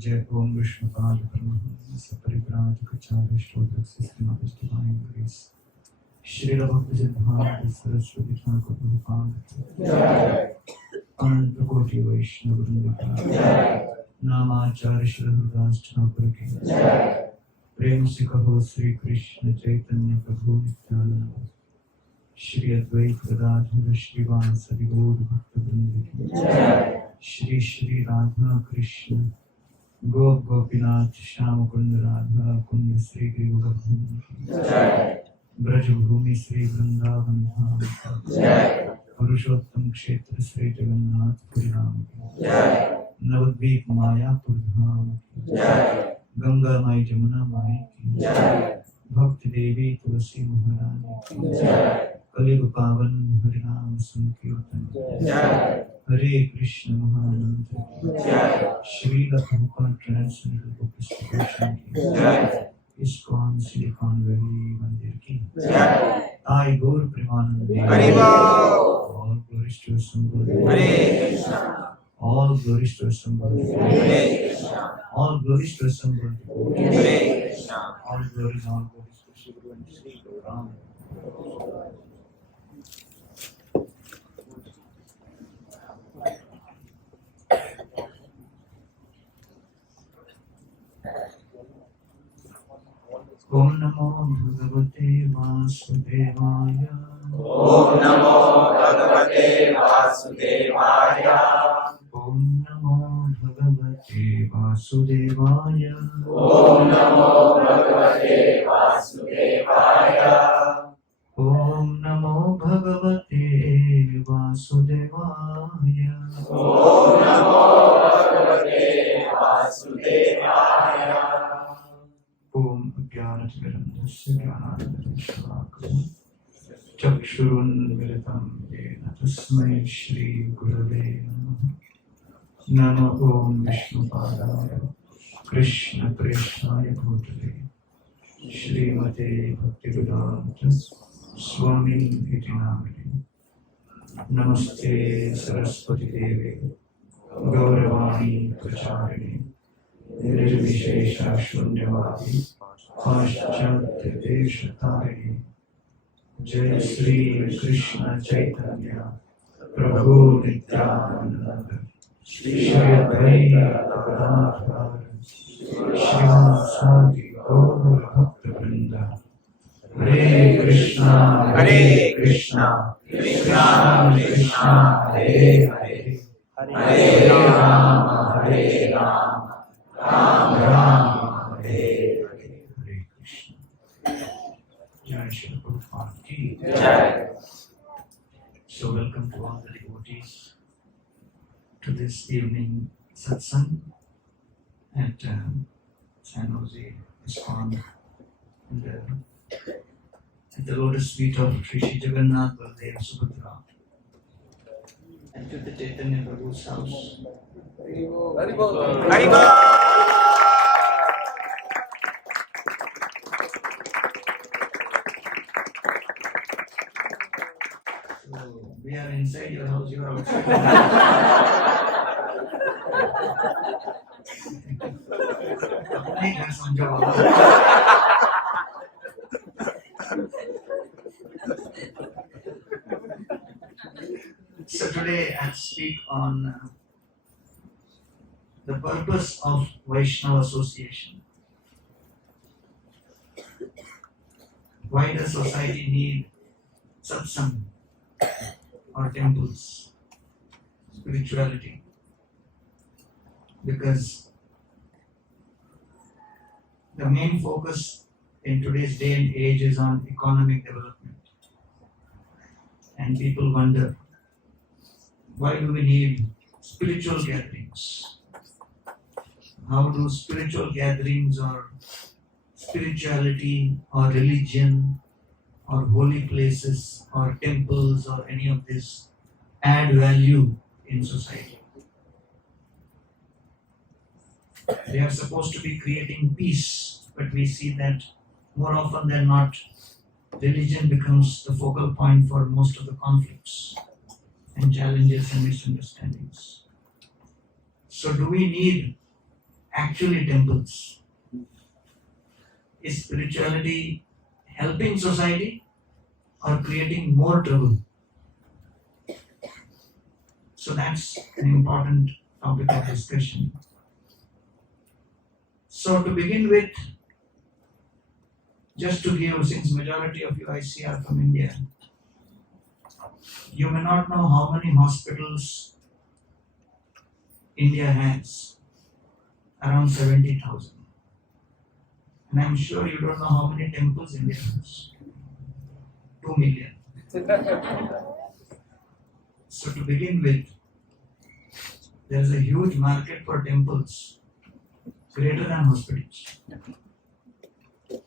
Jai Om Vishnupada Paramahansa Paripradakacharya Shlotak System of His Divine Grace Srila Bhakti Saraswati Thakur Prabhupada Anant Koti Vaishnava Vrinda Namacharya Shri Haridas Thakur Ki प्रेम से कहो श्री कृष्ण चैतन्य प्रभु नित्यानंद श्री अद्वैत गदाधर श्रीवासदि गौर भक्तवृंद की श्री श्री राधा कृष्ण गोप गोपीनाथ श्याम कुंद राधा कुंद श्री गिरिवरधन ब्रज भूमि श्री वृंदावन धाम पुरुषोत्तम क्षेत्र श्री जगन्नाथ पुरी धाम नवद्वीप मायापुर धाम गंगा माई जमुना माई की भक्ति देवी तुलसी महारानी की कलियुग पावन हरिनाम संकीर्तन हरे कृष्ण महामंत्र Shri Prabhupada translated book distribution की इस्कॉन सिलिकॉन वैली मंदिर की आई गौर Premanand all glories to Sambhur all glories to Sambhur all glories to Sambhur all glories to Shri Guru and Shri Gauranga. Om Namo Bhagavate Vasudevaya. Om Namo Bhagavate Vasudevaya. Om Namo Bhagavate Vasudevaya. Om Namo Bhagavate Vasudevaya. Om Namo Bhagavate Vasudevaya. Om Namo Bhagavate Vasudevaya. Om Jnanatimirandasya Jnananandasya Chakshurunmilitam Yena Tasmai Shri Gurave Namaha. Namo Om Vishnupadaya Krishna Krishnaya Bhutale Shrimate Bhaktivedanta Swami Iti Namine. Namaste Saraswati Devi Gauravani Pracharini Nirvishesha Shunyavadi Paschatya Deshatari. Jai Sri Krishna Chaitanya Prabhu Nityananda Shri Advaita Gadadhar Shivasadi Gaur Bhaktavrinda. Hare Krishna Krishna Krishna Hare Hare Hare Rama Hare Rama Ram Ram Hare Hare. Hare Krishna. Jai Shri Prabhupada ki Jai. So welcome to all the devotees to this evening satsang at San Jose ISKCON at the lotus feet of Sri Jagannath Baldev Subhadra and to the Chaitanya Prabhu's house. Haribo. So we are inside your house, you are outside. नहीं घर समझो बाबा. So today I'll speak on the purpose of Vaishnava association. Why does society need satsang or temples, spirituality? Because the main focus in today's day and age is on economic development. And people wonder, why do we need spiritual gatherings? How do spiritual gatherings or spirituality or religion or holy places or temples or any of this add value in society? They are supposed to be creating peace, but we see that more often than not, religion becomes the focal point for most of the conflicts and challenges and misunderstandings. So do we need actually temples? Is spirituality helping society or creating more trouble? So that's an important topic of discussion. So to begin with, Just to give, since majority of you I see are from India, you may not know how many hospitals India has. Around 70,000. And I'm sure you don't know how many temples India has. 2 million. So to begin with, there is a huge market for temples, greater than hospitals.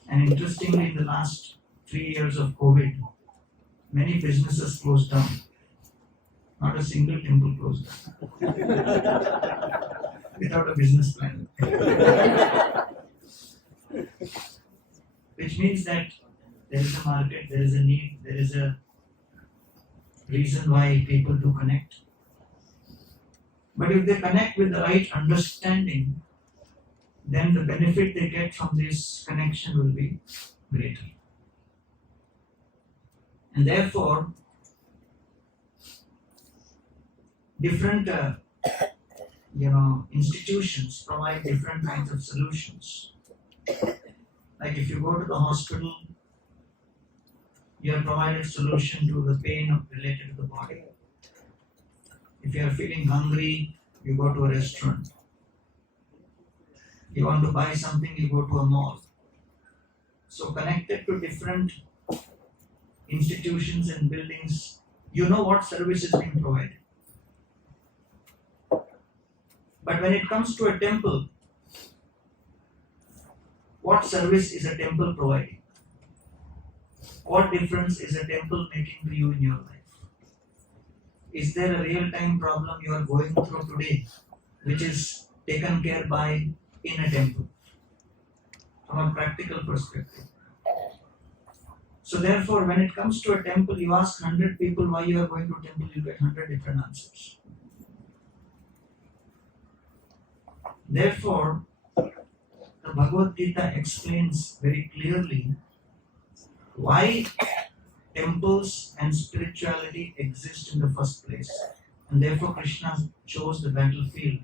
And interestingly, in the last 3 years of COVID, many businesses closed down. Not a single temple closed down. Without a business plan. Which means that there is a market, there is a need, there is a reason why people do connect. But if they connect with the right understanding, then the benefit they get from this connection will be greater. And therefore, different institutions provide different kinds of solutions. Like if you go to the hospital, you are provided solution to the pain related to the body. If you are feeling hungry, you go to a restaurant. You want to buy something, you go to a mall. So connected to different institutions and buildings, you know what service is being provided. But when it comes to a temple, what service is a temple providing? What difference is a temple making to you in your life? Is there a real-time problem you are going through today which is taken care by in a temple from a practical perspective? So therefore, when it comes to a temple, you ask 100 people why you are going to a temple, you get 100 different answers. Therefore, the Bhagavad Gita explains very clearly why temples and spirituality exist in the first place. And therefore Krishna chose the battlefield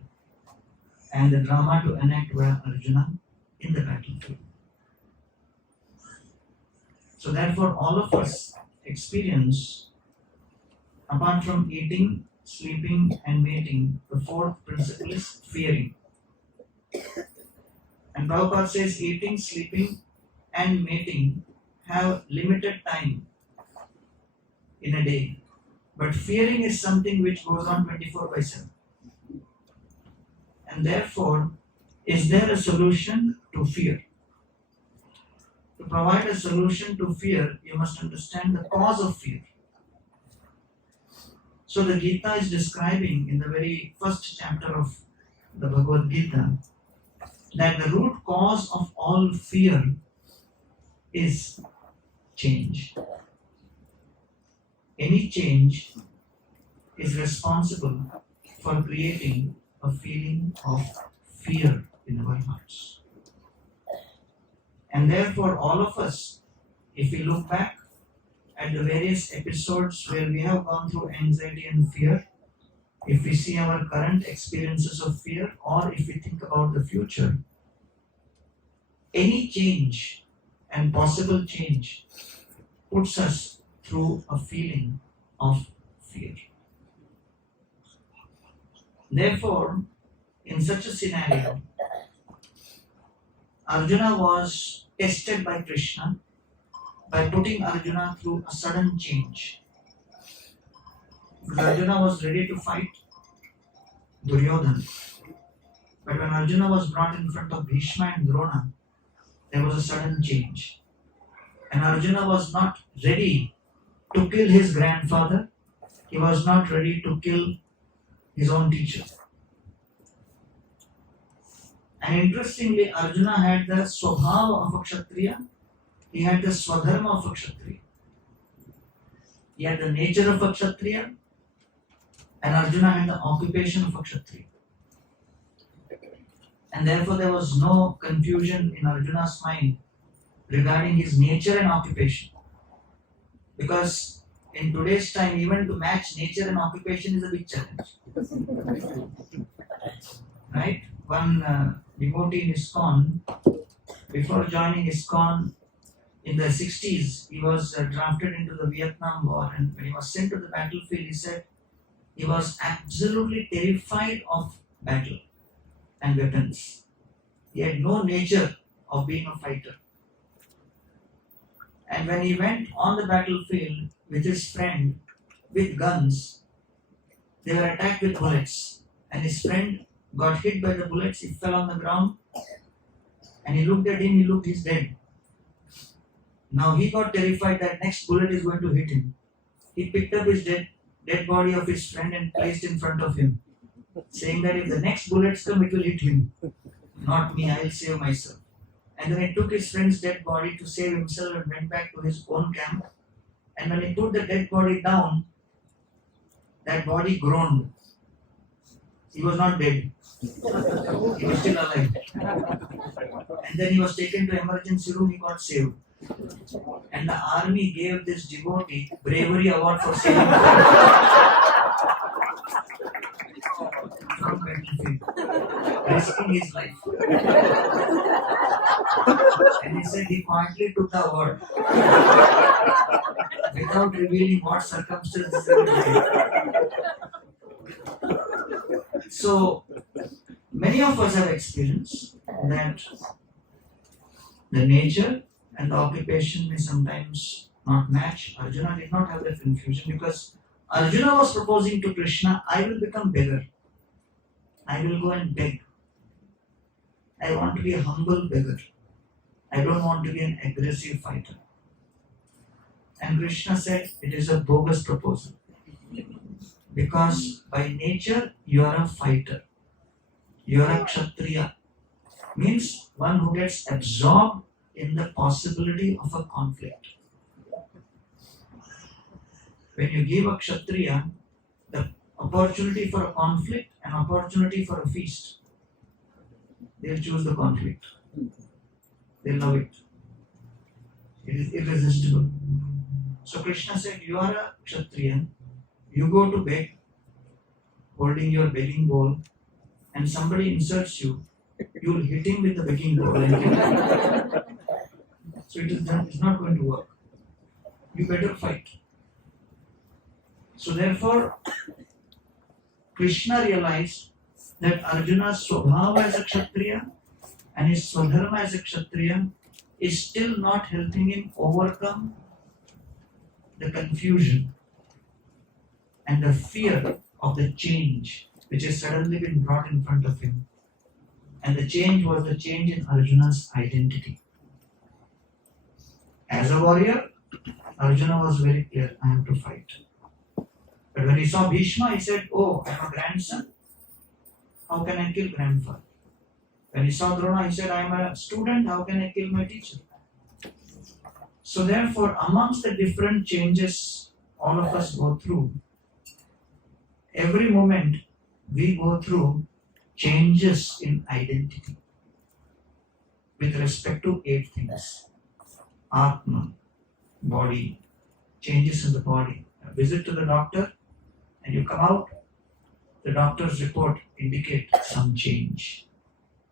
and the drama to enact where Arjuna in the battlefield. So therefore all of us experience, apart from eating, sleeping and mating, the fourth principle is fearing. And Prabhupada says eating, sleeping and mating have limited time in a day. But fearing is something which goes on 24/7. And therefore, is there a solution to fear? To provide a solution to fear, you must understand the cause of fear. So the Gita is describing in the very first chapter of the Bhagavad Gita that the root cause of all fear is change. Any change is responsible for creating a feeling of fear in our hearts. And therefore, all of us, if we look back at the various episodes where we have gone through anxiety and fear, if we see our current experiences of fear, or if we think about the future, any change and possible change puts us through a feeling of fear. Therefore, in such a scenario, Arjuna was tested by Krishna by putting Arjuna through a sudden change. Because Arjuna was ready to fight Duryodhana. But when Arjuna was brought in front of Bhishma and Drona, there was a sudden change. And Arjuna was not ready to kill his grandfather. He was not ready to kill his own teacher. And interestingly, Arjuna had the swabhava of a Kshatriya. He had the swadharma of a Kshatriya. He had the nature of a Kshatriya, and Arjuna had the occupation of a Kshatriya. And therefore there was no confusion in Arjuna's mind regarding his nature and occupation. Because in today's time, even to match nature and occupation is a big challenge. Right? One devotee in ISKCON, before joining ISKCON, in the 60s, he was drafted into the Vietnam War, and when he was sent to the battlefield, he said he was absolutely terrified of battle and weapons. He had no nature of being a fighter. And when he went on the battlefield with his friend with guns, they were attacked with bullets. And his friend got hit by the bullets, he fell on the ground, and he looked at him, he's dead. Now he got terrified that next bullet is going to hit him. He picked up his dead body of his friend and placed in front of him, saying that if the next bullets come, it will hit him. Not me, I will save myself. And then he took his friend's dead body to save himself and went back to his own camp. And when he put the dead body down, that body groaned. He was not dead. He was still alive. And then he was taken to emergency room, he got saved. And the army gave this devotee bravery award for saving from battlefield, risking his life. And he said he quietly took the award without revealing what circumstances he was in. So many of us have experienced that the nature and the occupation may sometimes not match. Arjuna did not have that confusion because Arjuna was proposing to Krishna, I will become beggar. I will go and beg. I want to be a humble beggar. I don't want to be an aggressive fighter. And Krishna said, it is a bogus proposal. Because by nature, you are a fighter. You are a Kshatriya. Means one who gets absorbed in the possibility of a conflict. When you give a Kshatriya the opportunity for a conflict and opportunity for a feast, they'll choose the conflict. They love it. It is irresistible. So Krishna said, you are a Kshatriya, you go to beg, holding your begging bowl, and somebody insults you, you will hit him with the begging bowl and kill him. So it's not going to work. You better fight. So therefore, Krishna realized that Arjuna's Swabhava as a Kshatriya and his Swadharma as a Kshatriya is still not helping him overcome the confusion and the fear of the change which has suddenly been brought in front of him. And the change was the change in Arjuna's identity. As a warrior, Arjuna was very clear, I have to fight. But when he saw Bhishma, he said, oh, I am a grandson. How can I kill grandfather? When he saw Drona, he said, I am a student. How can I kill my teacher? So therefore, amongst the different changes all of us go through, every moment we go through changes in identity with respect to 8 things. Atma, body, changes in the body. A visit to the doctor and you come out, the doctor's report indicates some change.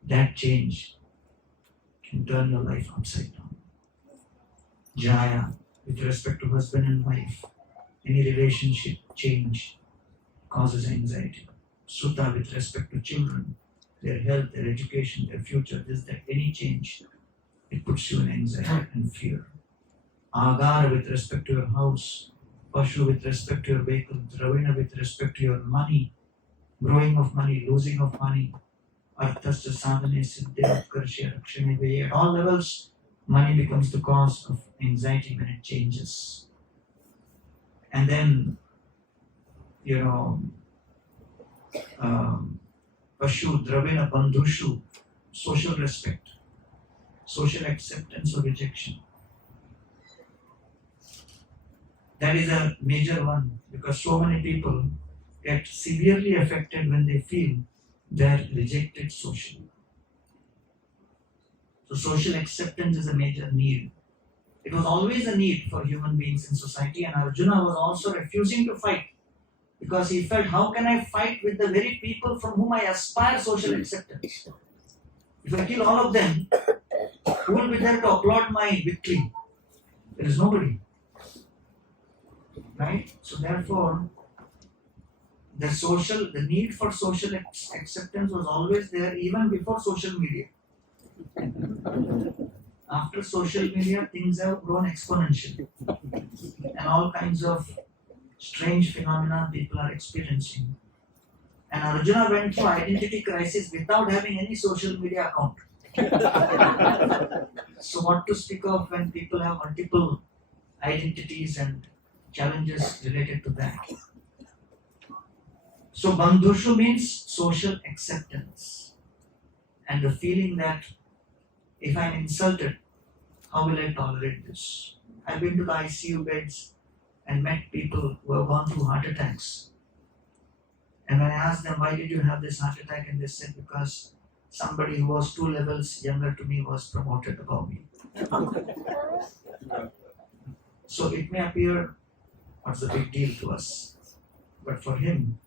That change can turn your life upside down. Jaya, with respect to husband and wife, any relationship change causes anxiety. Sutta, with respect to children, their health, their education, their future, that any change, it puts you in anxiety and fear. Agar, with respect to your house. Pashu, with respect to your vehicle. Dravina, with respect to your money. Growing of money, losing of money. Arthasya sadhane siddhe utkarshya rakshane veye. At all levels, money becomes the cause of anxiety when it changes. And then, Pashu, Dravina, Bandhushu, social respect, social acceptance or rejection. That is a major one because so many people get severely affected when they feel they are rejected socially. So social acceptance is a major need. It was always a need for human beings in society, and Arjuna was also refusing to fight because he felt, how can I fight with the very people from whom I aspire social acceptance? If I kill all of them, who will be there to applaud my victory? There is nobody. Right? So therefore, the need for social acceptance was always there even before social media. After social media, things have grown exponentially. And all kinds of strange phenomena people are experiencing. And Arjuna went through identity crisis without having any social media account. So what to speak of when people have multiple identities and challenges related to that. So bandhushu means social acceptance. And the feeling that if I'm insulted, how will I tolerate this? I've been to the ICU beds and met people who have gone through heart attacks. And when I asked them, why did you have this heart attack? And they said, because somebody who was 2 levels younger to me was promoted above me. So it may appear, what's the big deal to us? But for him,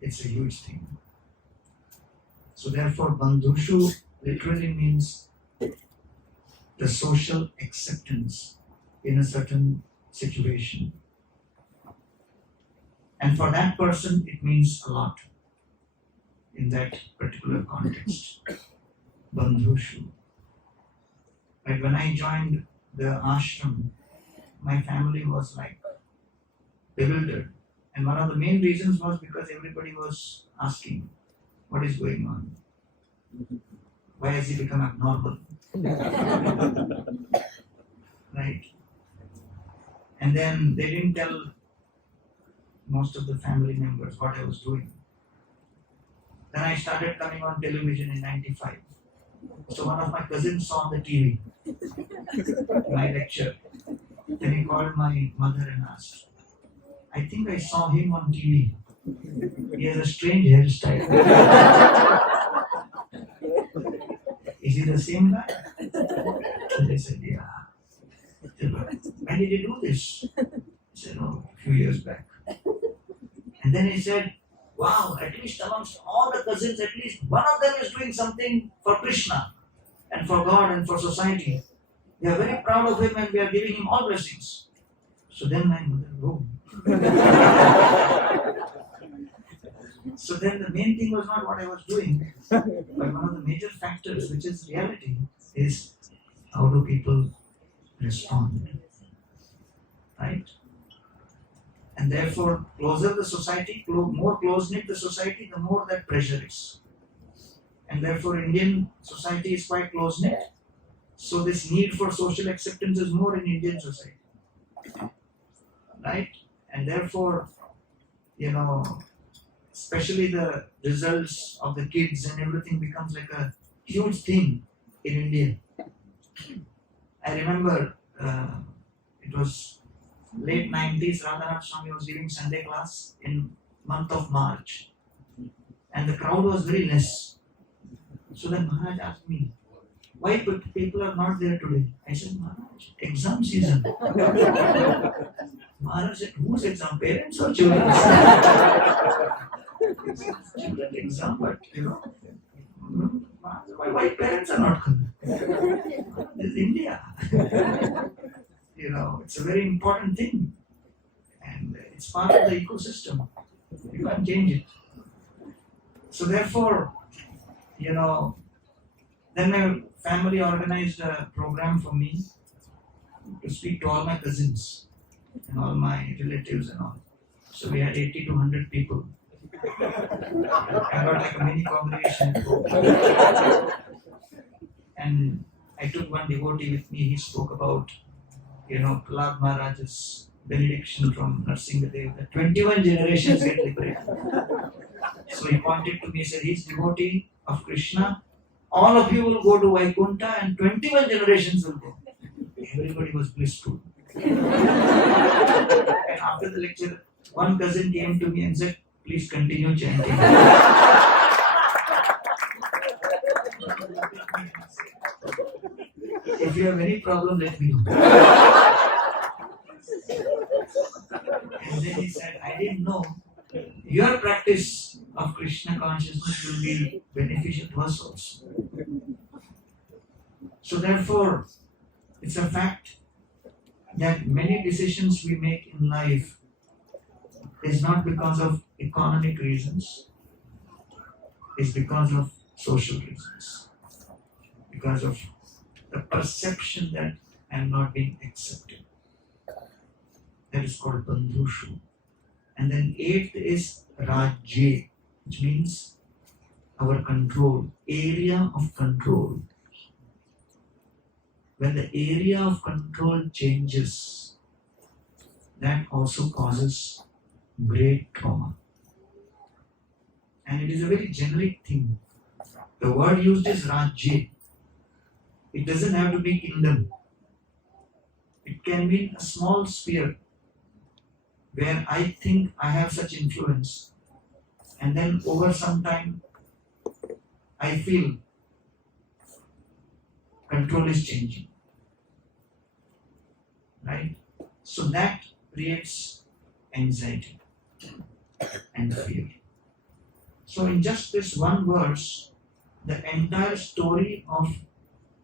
it's a huge thing. So therefore, bandhushu literally means the social acceptance in a certain situation. And for that person, it means a lot in that particular context. Bandhushu. Like when I joined the ashram, my family was like bewildered. And one of the main reasons was because everybody was asking, what is going on? Why has he become abnormal? Right? And then they didn't tell most of the family members what I was doing. Then I started coming on television in 95. So one of my cousins saw on the TV my lecture. Then he called my mother and asked, I think I saw him on TV. He has a strange hairstyle. Is he the same guy? And they said, yeah. When did you do this? He said, oh, a few years back. And then he said, wow, at least amongst all the cousins, at least one of them is doing something for Krishna and for God and for society. We are very proud of him and we are giving him all blessings. So then my mother, oh. So then the main thing was not what I was doing, but one of the major factors, which is reality, is how do people respond, right? And therefore, closer the society, more close-knit the society, the more that pressure is. And therefore, Indian society is quite close-knit. So this need for social acceptance is more in Indian society, right? And therefore, especially the results of the kids and everything becomes like a huge thing in India. I remember it was late 90s, Radhanath Swami was giving Sunday class in month of March. And the crowd was very less. So then Maharaj asked me, why people are not there today? I said, Maharaj, exam season. Maharaj said, whose exam? Parents or children? Children exam, but why parents are not coming? This is India. It's a very important thing. And it's part of the ecosystem. You can't change it. So therefore, then my family organized a program for me to speak to all my cousins and all my relatives and all. So we had 80 to 100 people. I got like a mini congregation. And I took one devotee with me. He spoke about, Prahlad Maharaj's benediction from Narsingadev, that 21 generations get liberated. So he pointed to me and said, he's devotee of Krishna. All of you will go to Vaikuntha and 21 generations will go. Everybody was blissful. And after the lecture, one cousin came to me and said, please continue chanting. If you have any problem, let me know. And then he said, I didn't know your practice of Krishna consciousness will be beneficial to us also. So therefore, it's a fact that many decisions we make in life is not because of economic reasons, it's because of social reasons, because of the perception that I am not being accepted. That is called bandhushu. And then eighth is rajye, which means our control, area of control. When the area of control changes, that also causes great trauma. And it is a very generic thing. The word used is rajye. It doesn't have to be kingdom. It can be a small sphere where I think I have such influence, and then over some time I feel control is changing. Right? So that creates anxiety and fear. So in just this one verse, the entire story of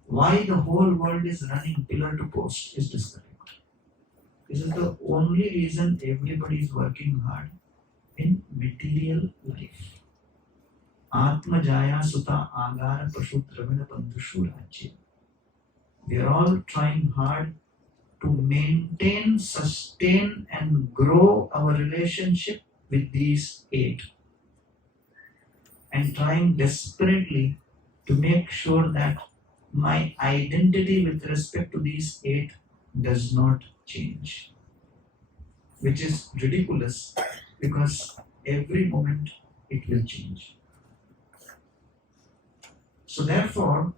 why the whole world is running pillar to post is described. This is the only reason everybody is working hard in material life. Atma Jaya Sutta Agara Pashu Dravina Bandhushu Rajya. We are all trying hard to maintain, sustain, and grow our relationship with these eight, and trying desperately to make sure that my identity with respect to these eight does not change, which is ridiculous because every moment it will change. So therefore,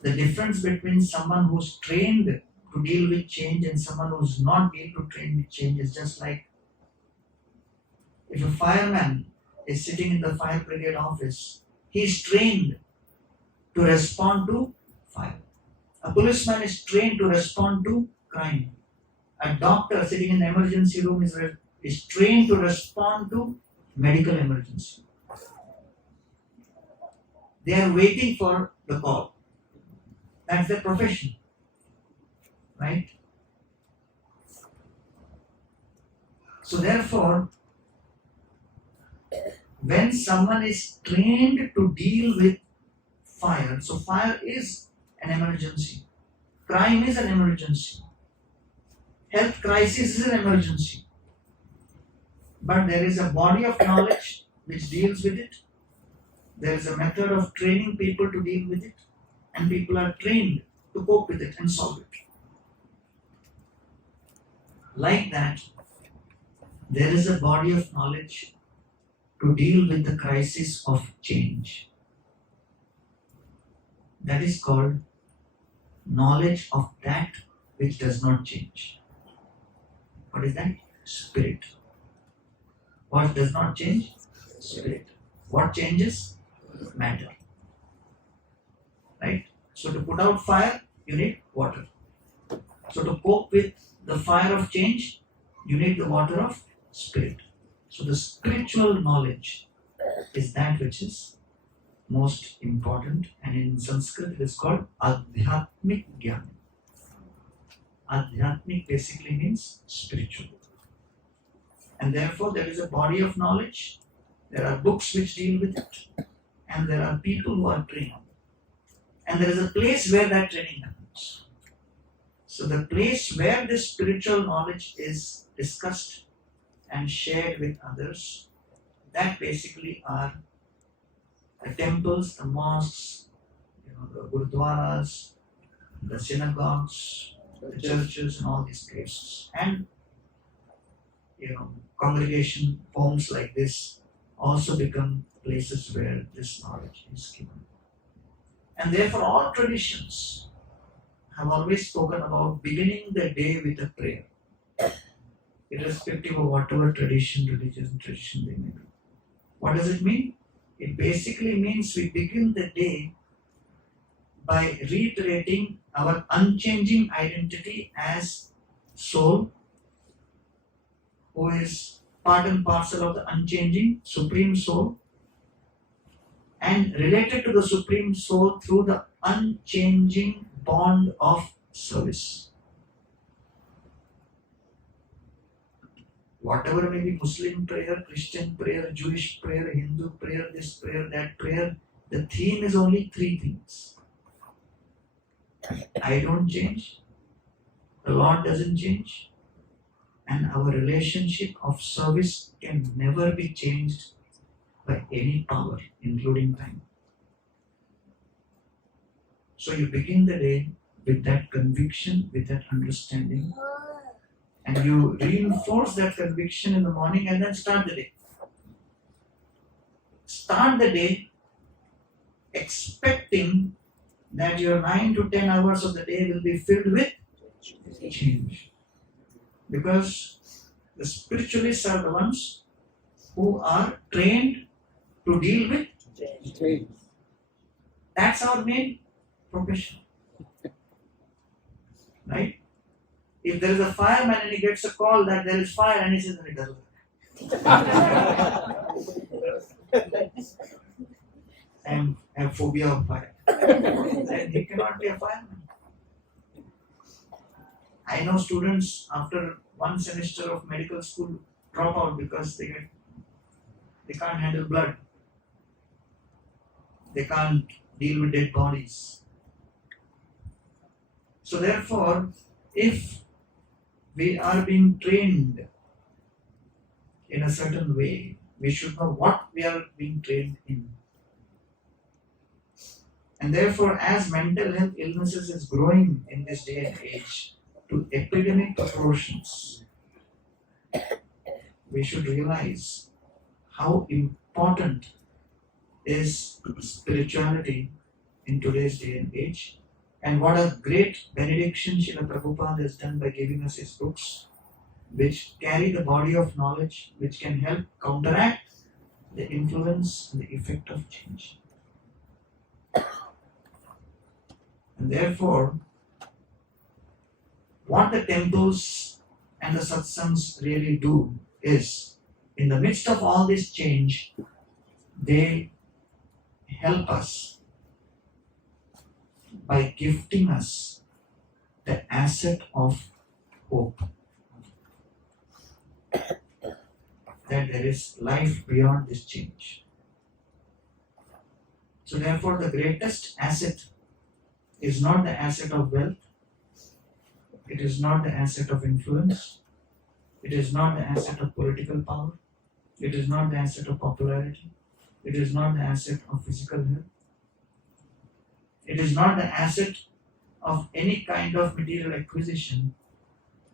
the difference between someone who's trained to deal with change and someone who's not able to train with change is just like if a fireman is sitting in the fire brigade office, he's trained to respond to fire. A policeman is trained to respond to crime. A doctor sitting in the emergency room is trained to respond to medical emergency. They are waiting for the call. That's their profession. Right? So therefore, when someone is trained to deal with fire, so fire is an emergency. Crime is an emergency. Health crisis is an emergency. But there is a body of knowledge which deals with it. There is a method of training people to deal with it. And people are trained to cope with it and solve it. Like that, there is a body of knowledge to deal with the crisis of change. That is called knowledge of that which does not change. What is that? Spirit. What does not change? Spirit. What changes? Matter. Right? So to put out fire, you need water. So to cope with the fire of change, you need the water of spirit. So the spiritual knowledge is that which is most important, and in Sanskrit it is called Adhyatmik Gyan. Adhyatmik basically means spiritual. And therefore there is a body of knowledge, there are books which deal with it, and there are people who are trained. And there is a place where that training happens. So the place where this spiritual knowledge is discussed and shared with others, that basically are the temples, the mosques, the gurdwaras, the synagogues, the churches, and all these places. And congregation homes like this also become places where this knowledge is given. And therefore all traditions have always spoken about beginning the day with a prayer, irrespective of whatever religious tradition they may be. What does it mean? It basically means we begin the day by reiterating our unchanging identity as soul, who is part and parcel of the unchanging Supreme Soul, and related to the Supreme Soul through the unchanging bond of service. Whatever may be Muslim prayer, Christian prayer, Jewish prayer, Hindu prayer, this prayer, that prayer, the theme is only three things. I don't change, the Lord doesn't change, and our relationship of service can never be changed by any power, including time. So you begin the day with that conviction, with that understanding, and you reinforce that conviction in the morning and then start the day. Start the day expecting that your 9 to 10 hours of the day will be filled with change. Because the spiritualists are the ones who are trained to deal with change. That's our main profession. Right? If there is a fireman and he gets a call that there is fire and he says, it doesn't. I have phobia of fire. Then he cannot be a fireman. I know students after one semester of medical school drop out because they can't handle blood. They can't deal with dead bodies. So therefore, if we are being trained in a certain way, we should know what we are being trained in. And therefore, as mental health illnesses is growing in this day and age to epidemic proportions, we should realize how important is spirituality in today's day and age, and what a great benediction Srila Prabhupada has done by giving us his books, which carry the body of knowledge which can help counteract the influence and the effect of change. And therefore, what the temples and the satsangs really do is, in the midst of all this change, they help us by gifting us the asset of hope. That there is life beyond this change. So therefore, the greatest asset is not the asset of wealth, it is not the asset of influence, it is not the asset of political power, it is not the asset of popularity, it is not the asset of physical health, it is not the asset of any kind of material acquisition,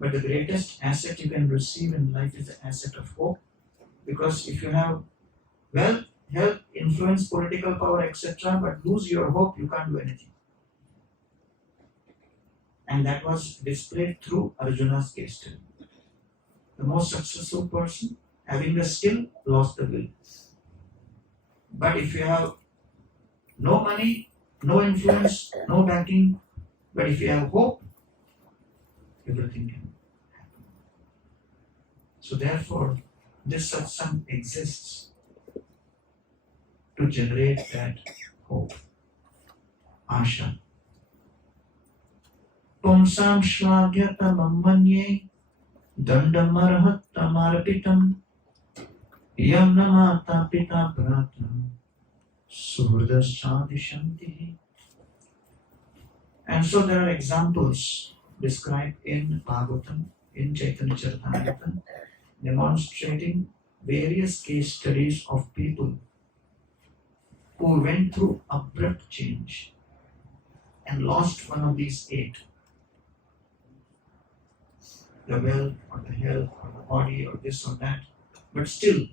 but the greatest asset you can receive in life is the asset of hope. Because if you have wealth, health, influence, political power, etc., but lose your hope, you can't do anything. And that was displayed through Arjuna's case study. The most successful person, having the skill, lost the will. But if you have no money, no influence, no backing, but if you have hope, everything can happen. So therefore, this satsang exists to generate that hope, asha. Pumsam shlagyatam manye dandamarhattamarpitam yam namata pita pratam suhrdaschatishanti. And so there are examples described in Bhagavatam, in Chaitanya Charitamrita, demonstrating various case studies of people who went through abrupt change and lost one of these 8. The wealth or the health or the body or this or that, but still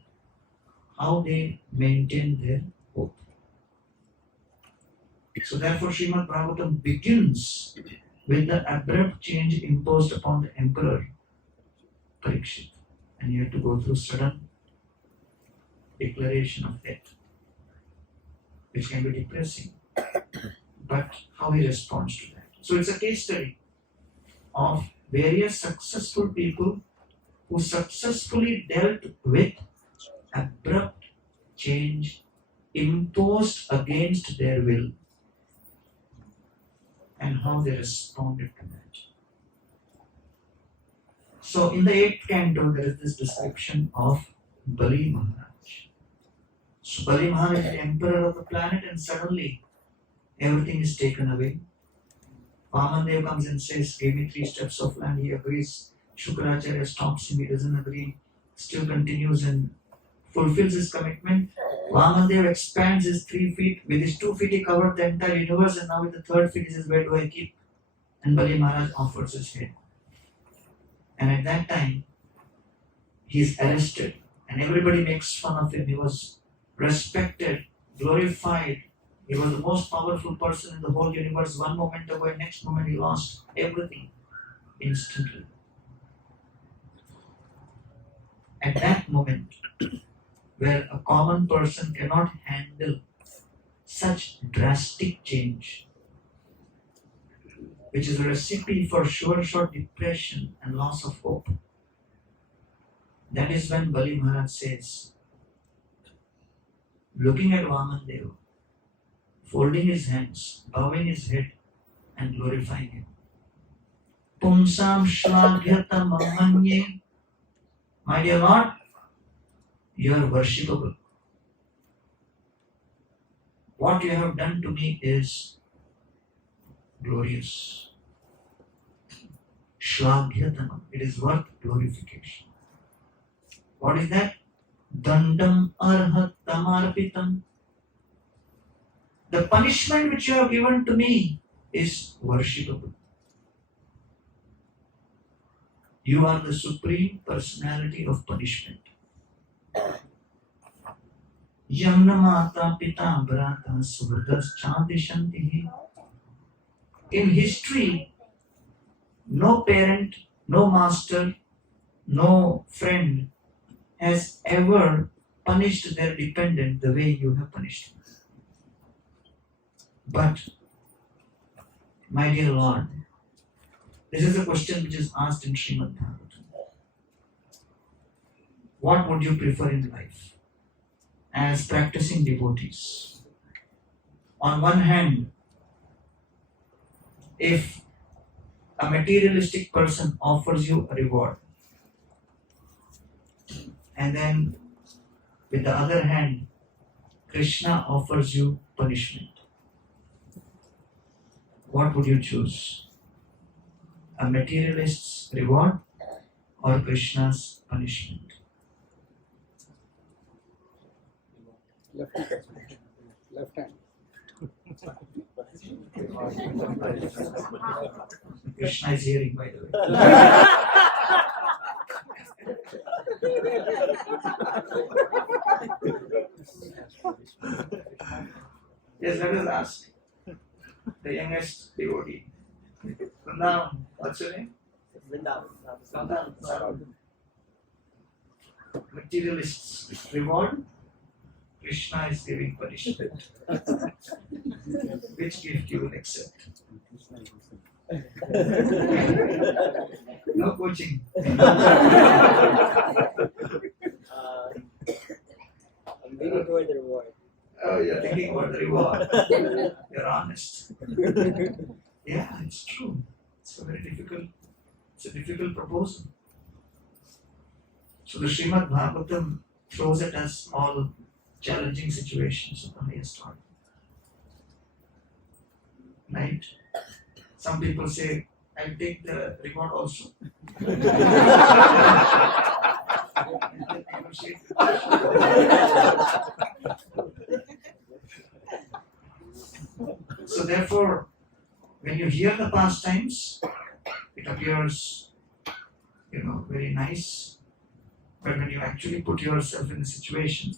how they maintain their hope. So therefore Srimad Bhagavatam begins with the abrupt change imposed upon the emperor Parikshit, and you have to go through sudden declaration of death, which can be depressing, but how he responds to that. So it's a case study of various successful people who successfully dealt with abrupt change imposed against their will and how they responded to that. So in the 8th canto, there is this description of Bali Maharaj. So Bali Maharaj is the emperor of the planet, and suddenly everything is taken away. Vamandev comes and says, give me 3 steps of land. He agrees. Shukracharya stops him. He doesn't agree. Still continues and fulfills his commitment. Vamandev expands his 3 feet. With his 2 feet, he covered the entire universe. And now with the 3rd feet, he says, where do I keep? And Bali Maharaj offers his head. And at that time, he is arrested. And everybody makes fun of him. He was respected, glorified. He was the most powerful person in the whole universe. One moment ago, and next moment he lost everything instantly. At that moment, where a common person cannot handle such drastic change, which is a recipe for short depression and loss of hope, that is when Bali Maharaj says, looking at Vamandev, folding his hands, bowing his head, and glorifying him. Pumsam shlaghyata mamanye. My dear Lord, you are worshipable. What you have done to me is glorious. Shlaghyatama. It is worth glorification. What is that? Dandam arhat tamarpitam. The punishment which you have given to me is worshipable. You are the supreme personality of punishment. Yamna mata pita brata suradas chandishantihi. In history, no parent, no master, no friend has ever punished their dependent the way you have punished me. But, my dear Lord, this is a question which is asked in Srimad Bhagavatam. What would you prefer in life as practicing devotees? On one hand, if a materialistic person offers you a reward, and then with the other hand, Krishna offers you punishment, what would you choose? A materialist's reward or Krishna's punishment? Left hand. Krishna is hearing, by the way. Yes, let us ask the youngest devotee. Vrindavan, what's your name? Vrindavan. Materialists reward, Krishna is giving punishment. Which gift you will accept? No coaching. I'm leaning toward the reward. Oh, you're thinking about the reward. You're honest. Yeah, it's true. It's a very difficult, it's a difficult proposal. So the Srimad Bhagavatam throws at us all challenging situations of the highest order. Right? Some people say, I'll take the reward also. So therefore, when you hear the pastimes, it appears, very nice. But when you actually put yourself in the situation,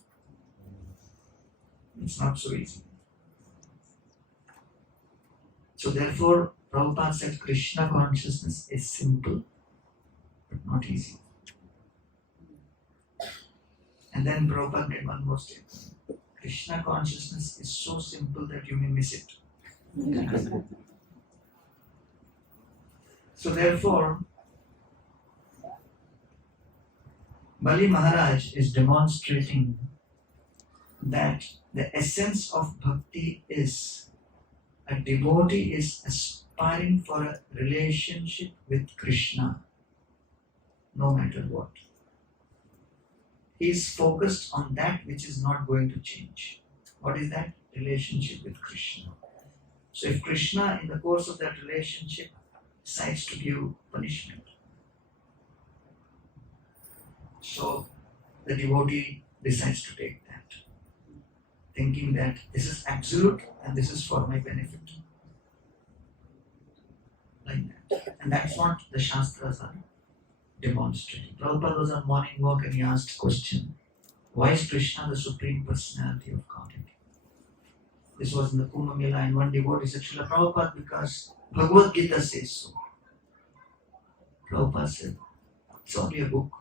it's not so easy. So therefore, Prabhupada said Krishna consciousness is simple, but not easy. And then Prabhupada made one more statement. Krishna consciousness is so simple that you may miss it. So therefore, Bali Maharaj is demonstrating that the essence of bhakti is a devotee is aspiring for a relationship with Krishna. no matter what. He is focused on that which is not going to change. What is that? Relationship with Krishna. So if Krishna in the course of that relationship decides to give punishment, so the devotee decides to take that, thinking that this is absolute and this is for my benefit. Like that. And that's what the Shastras are demonstrating. Prabhupada was on morning walk and he asked a question. Why is Krishna the Supreme Personality of Godhead? This was in the Kumbh Mela, and one devotee said, Srila Prabhupada, because Bhagavad Gita says so. Prabhupada said, it's only a book.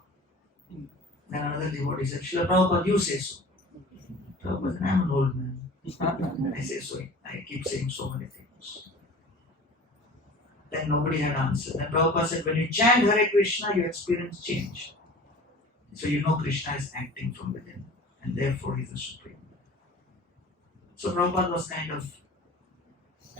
Then another devotee said, Srila Prabhupada, you say so. Prabhupada said, I'm an old man. I say so. I keep saying so many things. Then nobody had answered. Then Prabhupada said, when you chant Hare Krishna, you experience change. So you know Krishna is acting from within, and therefore he is the Supreme. So Prabhupada was kind of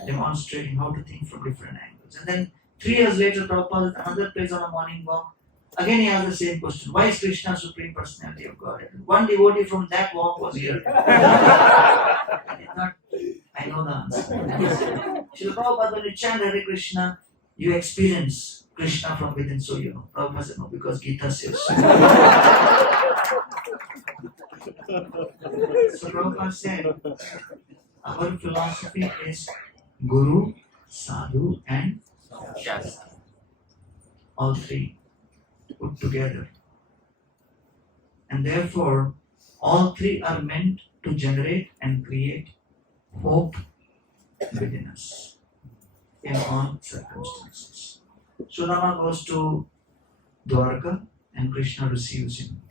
demonstrating how to think from different angles. And then 3 years later, Prabhupada at another place on a morning walk, again he asked the same question. Why is Krishna Supreme Personality of Godhead? One devotee from that walk was here. I did not, I know the answer. Srila Prabhupada, when you chant Hare Krishna, you experience Krishna from within, so you know. Prabhupada said, no, because Gita says so. So Prabhupada said, our philosophy is Guru, Sadhu and Shastra. All three put together. And therefore, all three are meant to generate and create hope within us in all circumstances. Sudama goes to Dwarka and Krishna receives him.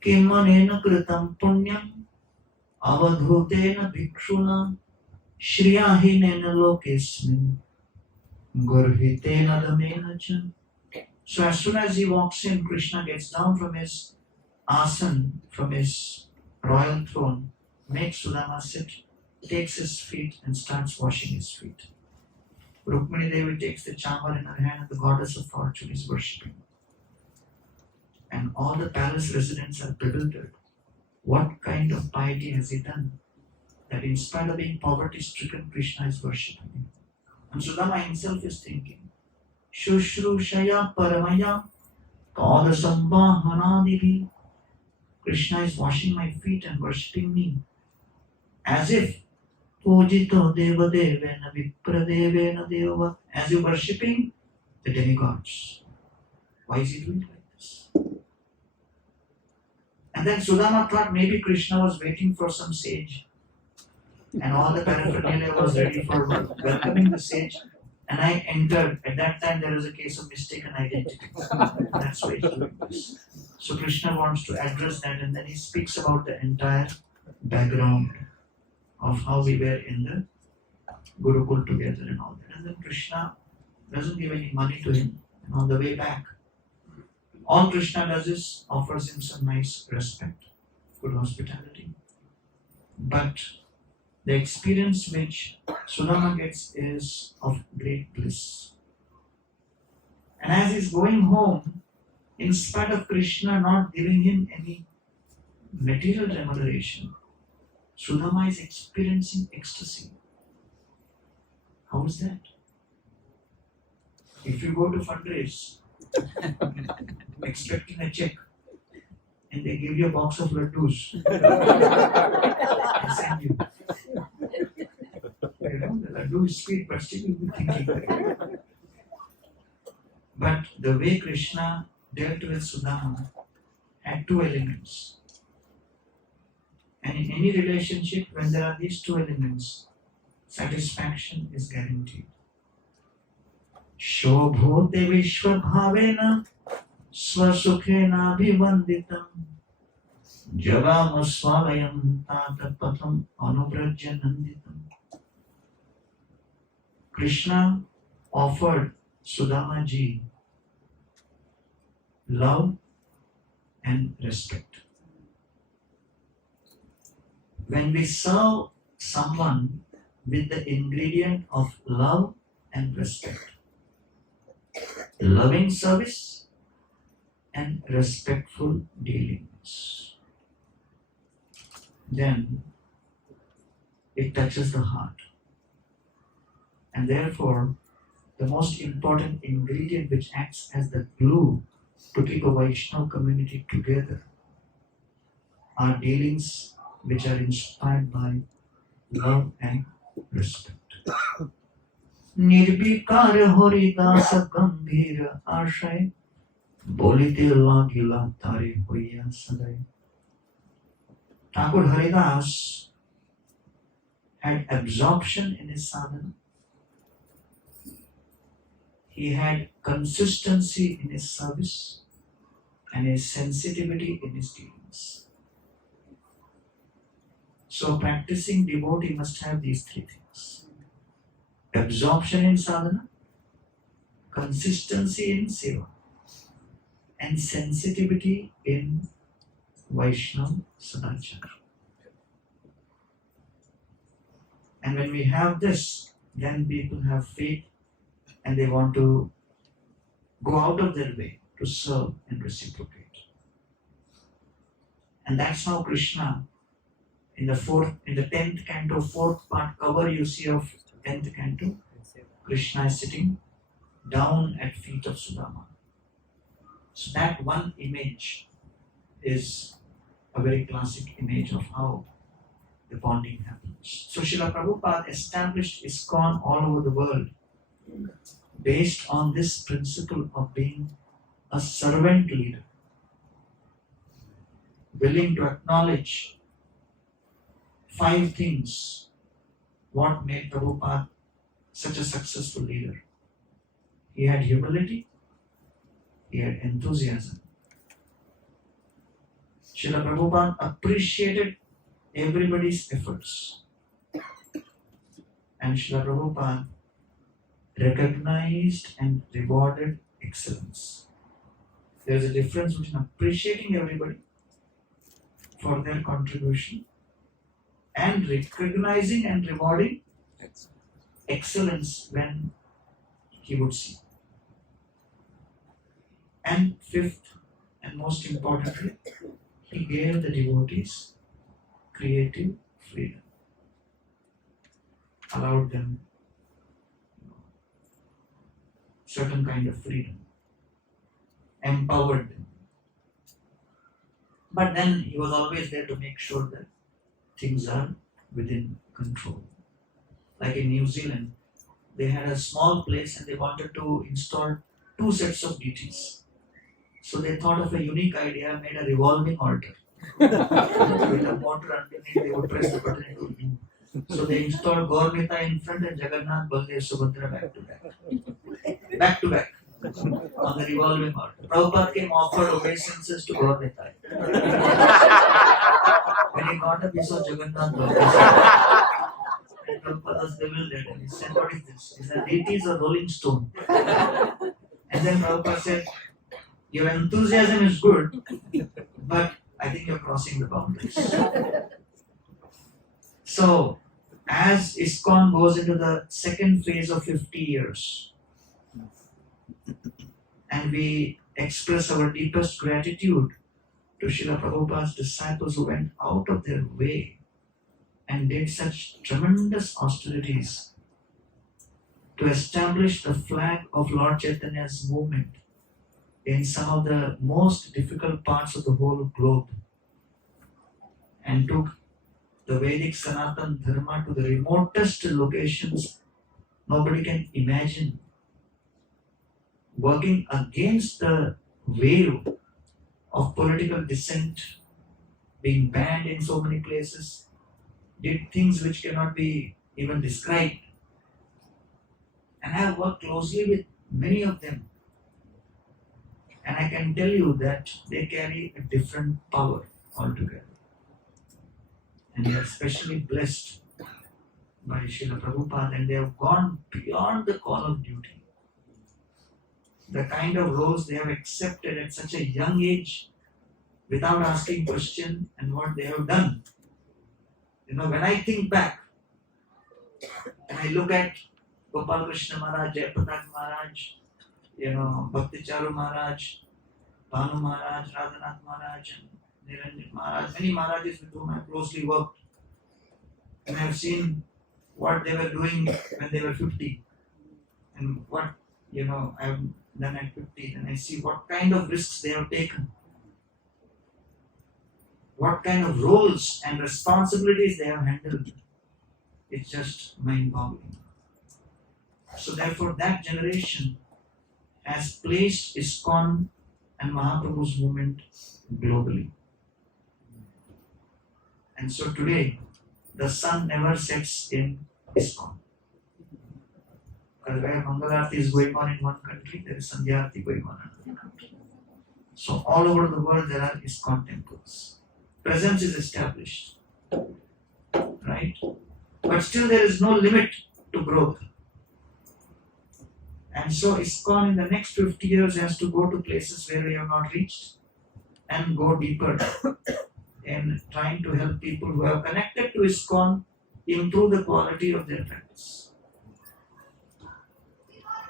Kimanena kritam punyam avadhutena bhikshuna shriyahinena lokesmin gurvitena damena cha. So as soon as he walks in, Krishna gets down from his asan, from his royal throne, makes Sudama sit, takes his feet and starts washing his feet. Rukmini Devi takes the chamber in her hand and the goddess of fortune is worshipping. And all the palace residents are bewildered. What kind of piety has he done? That in spite of being poverty-stricken, Krishna is worshipping him. And Sudama himself is thinking, Shushrushaya Paramaya Padasambhahanadivi. Krishna is washing my feet and worshipping me. As if Pujito Deva Devena Vipradevena Deva. As you're worshipping the demigods. Why is he doing like this? And then Sudama thought maybe Krishna was waiting for some sage. And all the paraphernalia was ready for welcoming the sage. And I entered. At that time there was a case of mistaken identity. That's why he's doing this. So Krishna wants to address that, and then he speaks about the entire background of how we were in the Gurukul together and all that. And then Krishna doesn't give any money to him. And on the way back, all Krishna does is offers him some nice respect, good hospitality. But the experience which Sudama gets is of great bliss. And as he's going home, in spite of Krishna not giving him any material remuneration, Sudama is experiencing ecstasy. How is that? If you go to fundraise, expecting a check, and they give you a box of laddus, they send you. You know, the laddu is sweet, but still you'll be thinking. But the way Krishna dealt with Sudama had two elements. And in any relationship, when there are these two elements, satisfaction is guaranteed. Shobhote vishvabhavena svasukhena bhivanditam jagama swavayam tatapatham anubrajya nanditam. Krishna offered Sudama ji love and respect. When we serve someone with the ingredient of love and respect, loving service and respectful dealings. Then it touches the heart. And therefore, the most important ingredient which acts as the glue to keep a Vaishnava community together are dealings which are inspired by love and respect. Nirbikar Haridas Gambhira Ashray Bolite Lagila Tare Hoya Sadai. Thakur Haridas had absorption in his sadhana. He had consistency in his service and his sensitivity in his dealings. So practicing devotee must have these three things. Absorption in sadhana, consistency in seva, and sensitivity in Vaishnava Sadachara. And when we have this, then people have faith and they want to go out of their way to serve and reciprocate. And that's how Krishna, in the 10th canto, 4th part cover you see of 10th canto, Krishna is sitting down at feet of Sudama. So that one image is a very classic image of how the bonding happens. So Srila Prabhupada established ISKCON all over the world based on this principle of being a servant leader, willing to acknowledge 5 things what made Prabhupada such a successful leader. He had humility, he had enthusiasm. Srila Prabhupada appreciated everybody's efforts. And Srila Prabhupada recognized and rewarded excellence. There is a difference between appreciating everybody for their contribution and recognizing and rewarding excellence when he would see. And 5th and most importantly, he gave the devotees creative freedom, allowed them certain kind of freedom, empowered them. But then he was always there to make sure that things are within control. Like in New Zealand, they had a small place and they wanted to install 2 sets of deities. So they thought of a unique idea, made a revolving altar. With a motor underneath, they would press the button and it would move. So they installed Gauranga in front and Jagannath, Baldev, Subhadra back to back. Back to back. On the revolving altar. Prabhupada came offered obeisances to Gauranga. When he got up, he saw Jagannath Baldev. And Prabhupada was bewildered and he said, "What is this? Is that deities or rolling stone?" And then Prabhupada said, "Your enthusiasm is good, but I think you're crossing the boundaries." So, as ISKCON goes into the second phase of 50 years, and we express our deepest gratitude to Srila Prabhupada's disciples who went out of their way and did such tremendous austerities to establish the flag of Lord Chaitanya's movement in some of the most difficult parts of the whole globe, and took the Vedic Sanatan Dharma to the remotest locations nobody can imagine, working against the wave of political dissent, being banned in so many places, did things which cannot be even described. And I have worked closely with many of them. And I can tell you that they carry a different power altogether. And they are especially blessed by Srila Prabhupada, and they have gone beyond the call of duty. The kind of roles they have accepted at such a young age without asking question, and what they have done. When I think back and I look at Gopal Krishna Maharaj, Jayapatak Maharaj, Bhakti Charu Maharaj, Bhanu Maharaj, Radhanath Maharaj, and Niranjan Maharaj, many Maharajas with whom I closely worked. And I have seen what they were doing when they were 50 and what I have done at 50, and I see what kind of risks they have taken, what kind of roles and responsibilities they have handled. It's just mind-boggling. So therefore that generation has placed ISKCON and Mahaprabhu's movement globally. And so today the sun never sets in ISKCON. Because where Mangalarti is going on in one country, there is Sandhyarti going on in another country. So all over the world there are ISKCON temples. Presence is established. Right? But still there is no limit to growth. And so ISKCON in the next 50 years has to go to places where we have not reached and go deeper in trying to help people who have connected to ISKCON improve the quality of their practice.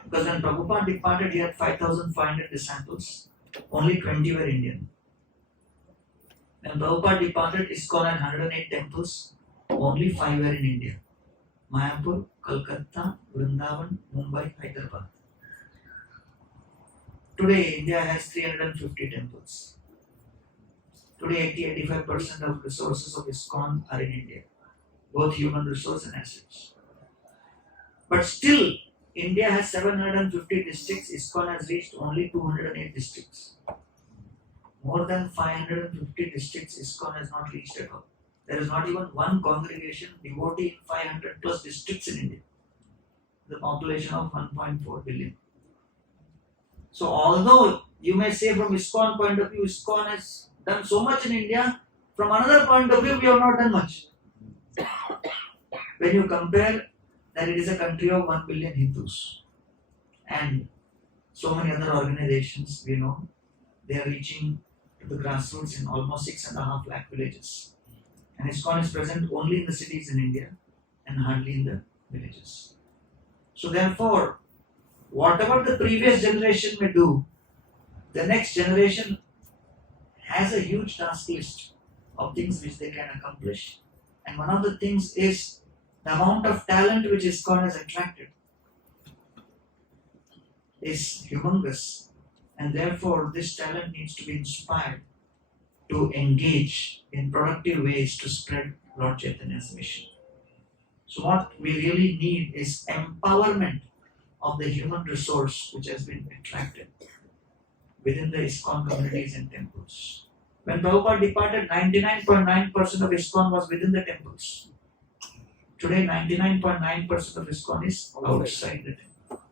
Because when Prabhupada departed, he had 5,500 disciples, only 20 were Indian. When Prabhupada departed, ISKCON had 108 temples, only 5 were in India. Mayapur, Kolkata, Vrindavan, Mumbai, Hyderabad. Today, India has 350 temples. Today, 80-85% of resources of ISKCON are in India, both human resource and assets. But still, India has 750 districts, ISKCON has reached only 208 districts. More than 550 districts, ISKCON has not reached at all. There is not even one congregation devotee in 500 plus districts in India. The population of 1.4 billion. So although you may say from ISKCON point of view, ISKCON has done so much in India, from another point of view, we have not done much. When you compare that it is a country of 1 billion Hindus and so many other organizations, we know, they are reaching to the grassroots in almost 6.5 lakh villages. And ISKCON is present only in the cities in India and hardly in the villages. So therefore, whatever the previous generation may do, the next generation has a huge task list of things which they can accomplish. And one of the things is the amount of talent which ISKCON has attracted is humongous. And therefore, this talent needs to be inspired to engage in productive ways to spread Lord Chaitanya's mission. So what we really need is empowerment of the human resource which has been attracted within the ISKCON communities and temples. When Prabhupada departed, 99.9% of ISKCON was within the temples. Today, 99.9% of ISKCON is outside the temple.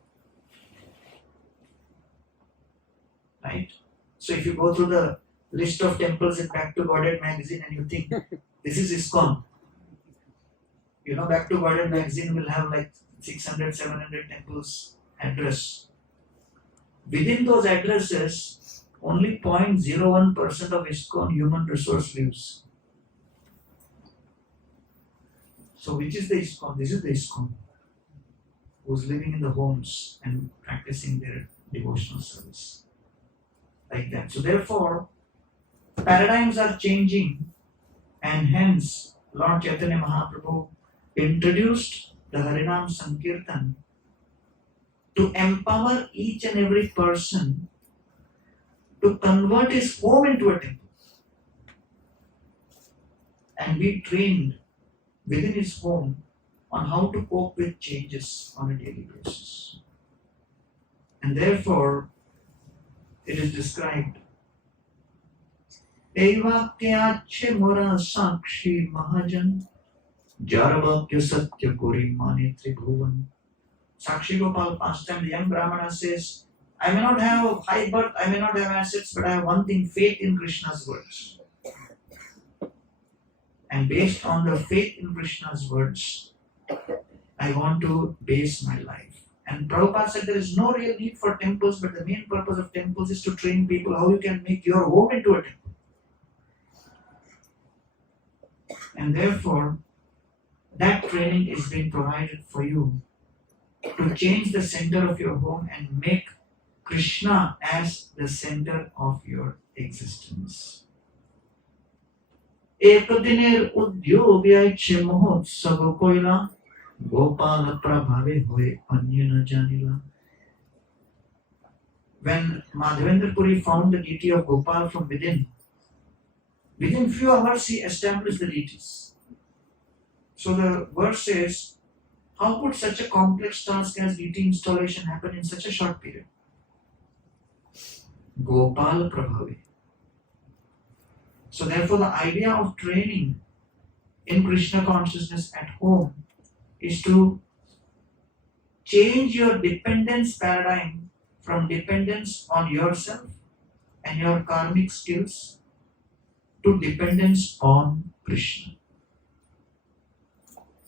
Right? So if you go through the list of temples in Back to Godhead magazine and you think, this is ISKCON. You know, Back to Godhead magazine will have like 600, 700 temples address. Within those addresses, only 0.01% of ISKCON human resource lives. So which is the ISKCON? This is the ISKCON who's living in the homes and practicing their devotional service. Like that. So therefore, paradigms are changing, and hence Lord Chaitanya Mahaprabhu introduced the Harinam Sankirtan to empower each and every person to convert his home into a temple and be trained within his home on how to cope with changes on a daily basis. And therefore, it is described, Evakyache mora sakshi mahajan Jaravakya satya kori mani tribhuvan. Sakshi Gopal pastime, the young Brahmana says, I may not have high birth, I may not have assets, but I have one thing, faith in Krishna's words. And based on the faith in Krishna's words, I want to base my life. And Prabhupada said there is no real need for temples, but the main purpose of temples is to train people how you can make your home into a temple. And therefore, that training is being provided for you to change the center of your home and make Krishna as the center of your existence. एक दिनेर उद्योग आइछे महोत्सव कोइला गोपाल प्रभावे होए अन्य न जानिला. When Madhavendra Puri found the deity of Gopal from within few hours he established the deities. So the verse says, how could such a complex task as deity installation happen in such a short period? Gopal Prabhave. So therefore the idea of training in Krishna consciousness at home is to change your dependence paradigm from dependence on yourself and your karmic skills to dependence on Krishna.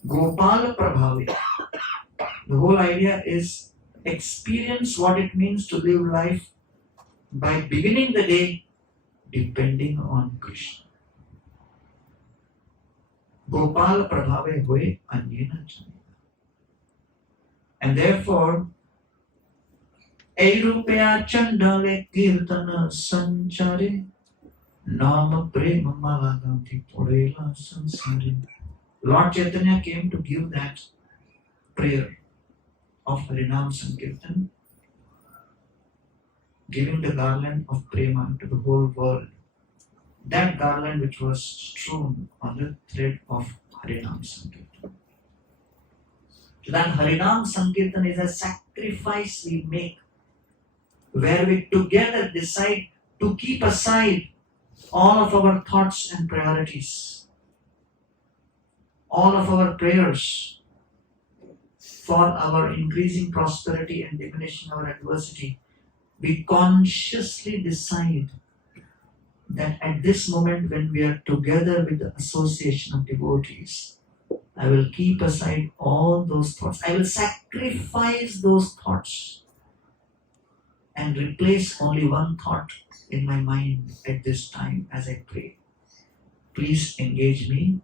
Gopal Prabhavi. The whole idea is experience what it means to live life by beginning the day depending on Krishna. Gopal Prabhave hoye anyena janena. And therefore, Eirupaya Chandale Kirtana Sanchare Nama Prema Malaganti Podela Sansari. Lord Chaitanya came to give that prayer of Harinam Sankirtan, giving the garland of prema to the whole world. That garland which was strewn on the thread of Harinam Sankirtan. So that Harinam Sankirtan is a sacrifice we make, where we together decide to keep aside all of our thoughts and priorities, all of our prayers for our increasing prosperity and diminishing our adversity. We consciously decide that at this moment when we are together with the association of devotees, I will keep aside all those thoughts. I will sacrifice those thoughts and replace only one thought in my mind at this time as I pray. Please engage me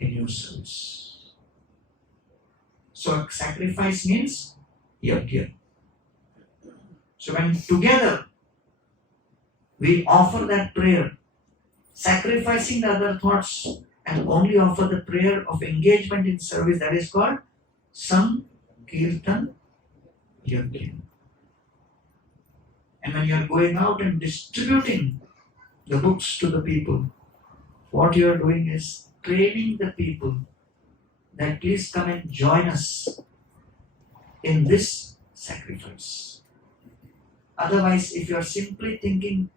in your service. So sacrifice means yajna. So when together we offer that prayer, sacrificing the other thoughts and only offer the prayer of engagement in service, that is called Sankirtan Yajna. And when you are going out and distributing the books to the people, what you are doing is training the people that please come and join us in this sacrifice. Otherwise, if you are simply thinking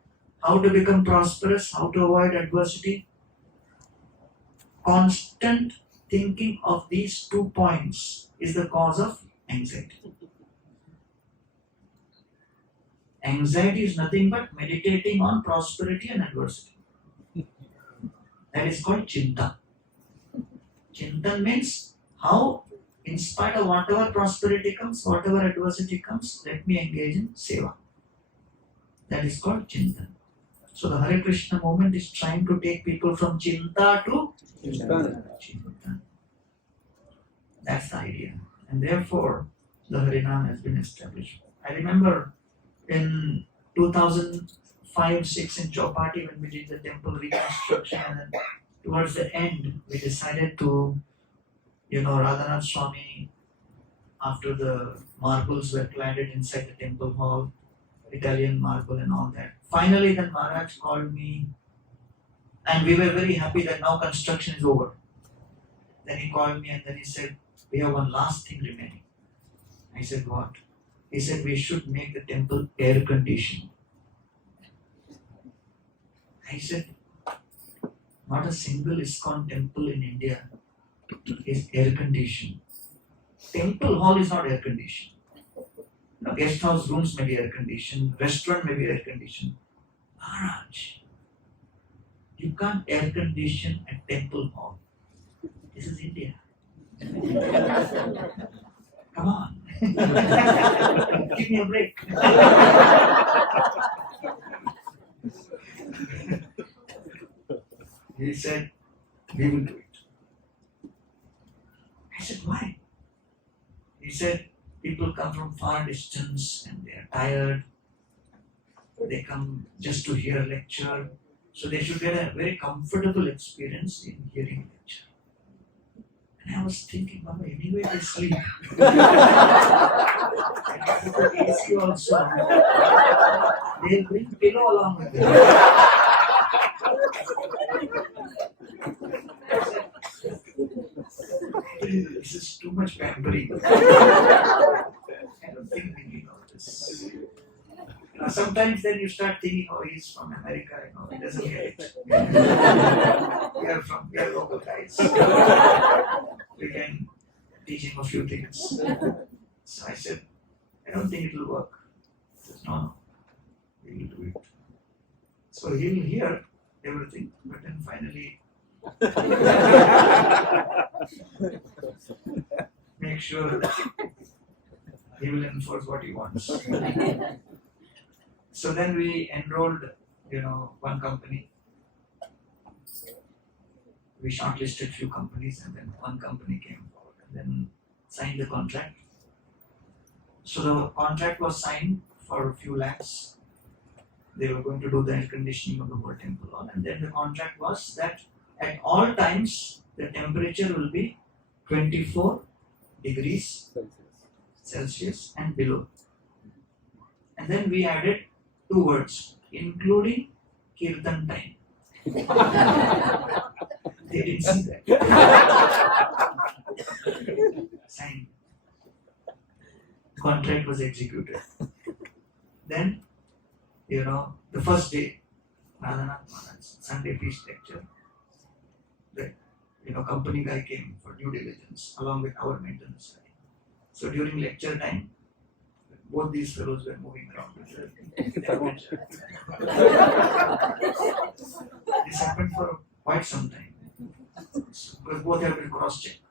how to become prosperous, how to avoid adversity, constant thinking of these 2 points is the cause of anxiety. Anxiety is nothing but meditating on prosperity and adversity. That is called chinta. Chintan means how, in spite of whatever prosperity comes, whatever adversity comes, let me engage in seva. That is called chintan. So the Hare Krishna movement is trying to take people from chinta to chintan. That's the idea. And therefore, the Harinam has been established. I remember in 2005-06 in Chowpatty when we did the temple reconstruction, and then towards the end we decided to, Radhanath Swami, after the marbles were planted inside the temple hall, Italian marble and all that. Finally then Maharaj called me and we were very happy that now construction is over. Then he called me and then he said, we have one last thing remaining. I said, what? He said, we should make the temple air conditioned. I said, not a single ISKCON temple in India is air conditioned. Temple hall is not air conditioned. Guest house rooms may be air conditioned, restaurant may be air conditioned. Maharaj, you can't air condition a temple hall. This is India. Come on. Give me a break. He said, we will do it. I said, why? He said, people come from far far distance and they are tired. They come just to hear lecture. So they should get a very comfortable experience in hearing lecture. And I was thinking, Baba, anyway they sleep. And after the AC also, they'll bring pillow along with them. This is too much pampering. I don't think we need all this. Sometimes then you start thinking, oh, he's from America, he doesn't get it. We are local guys. We can teach him a few things. So I said, I don't think it will work. He says, no, we will do it. So he will hear everything, but then finally make sure that he will enforce what he wants. So then we enrolled, one company. We shortlisted few companies and then one company came forward and then signed the contract. So the contract was signed for a few lakhs. They were going to do the air conditioning of the whole temple hall, and then the contract was that at all times the temperature will be 24 degrees Celsius and below. And then we added 2 words, including kirtan time. They didn't see that. Signed. Contract was executed. Then, the first day, Radhanath Maharaj's Sunday feast lecture, the company guy came for due diligence along with our maintenance guy. So during lecture time, both these fellows were moving around with their lecture. This happened for quite some time. Because both have been cross-checked.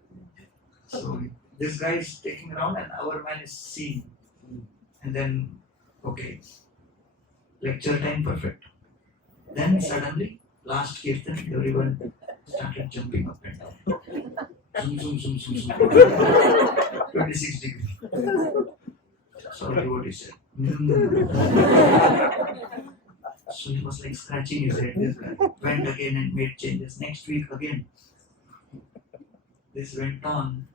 So this guy is taking around and our man is seeing. And then, okay, lecture time perfect. Then suddenly, last kirtan, everyone started jumping up and down. Zoom, zoom, zoom, zoom, zoom. 26 degrees. So devotee said, So he was like scratching his head. This guy went again and made changes. Next week again. This went on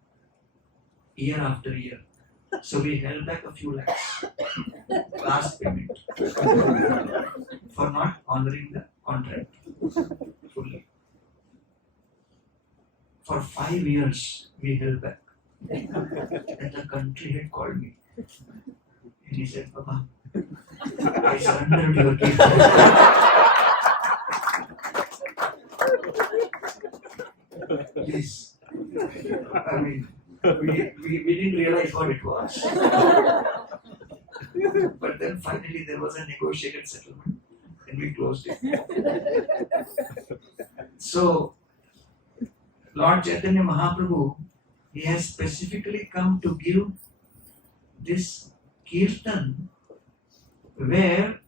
year after year. So we held back a few lakhs. Last payment. For not honoring the contract fully. For 5 years we held back. And the country had called me. And he said, Baba, I surrendered your gift. Please. I mean, we didn't realize what it was. But then finally there was a negotiated settlement and we closed it. So, Lord Chaitanya Mahaprabhu, he has specifically come to give this kirtan where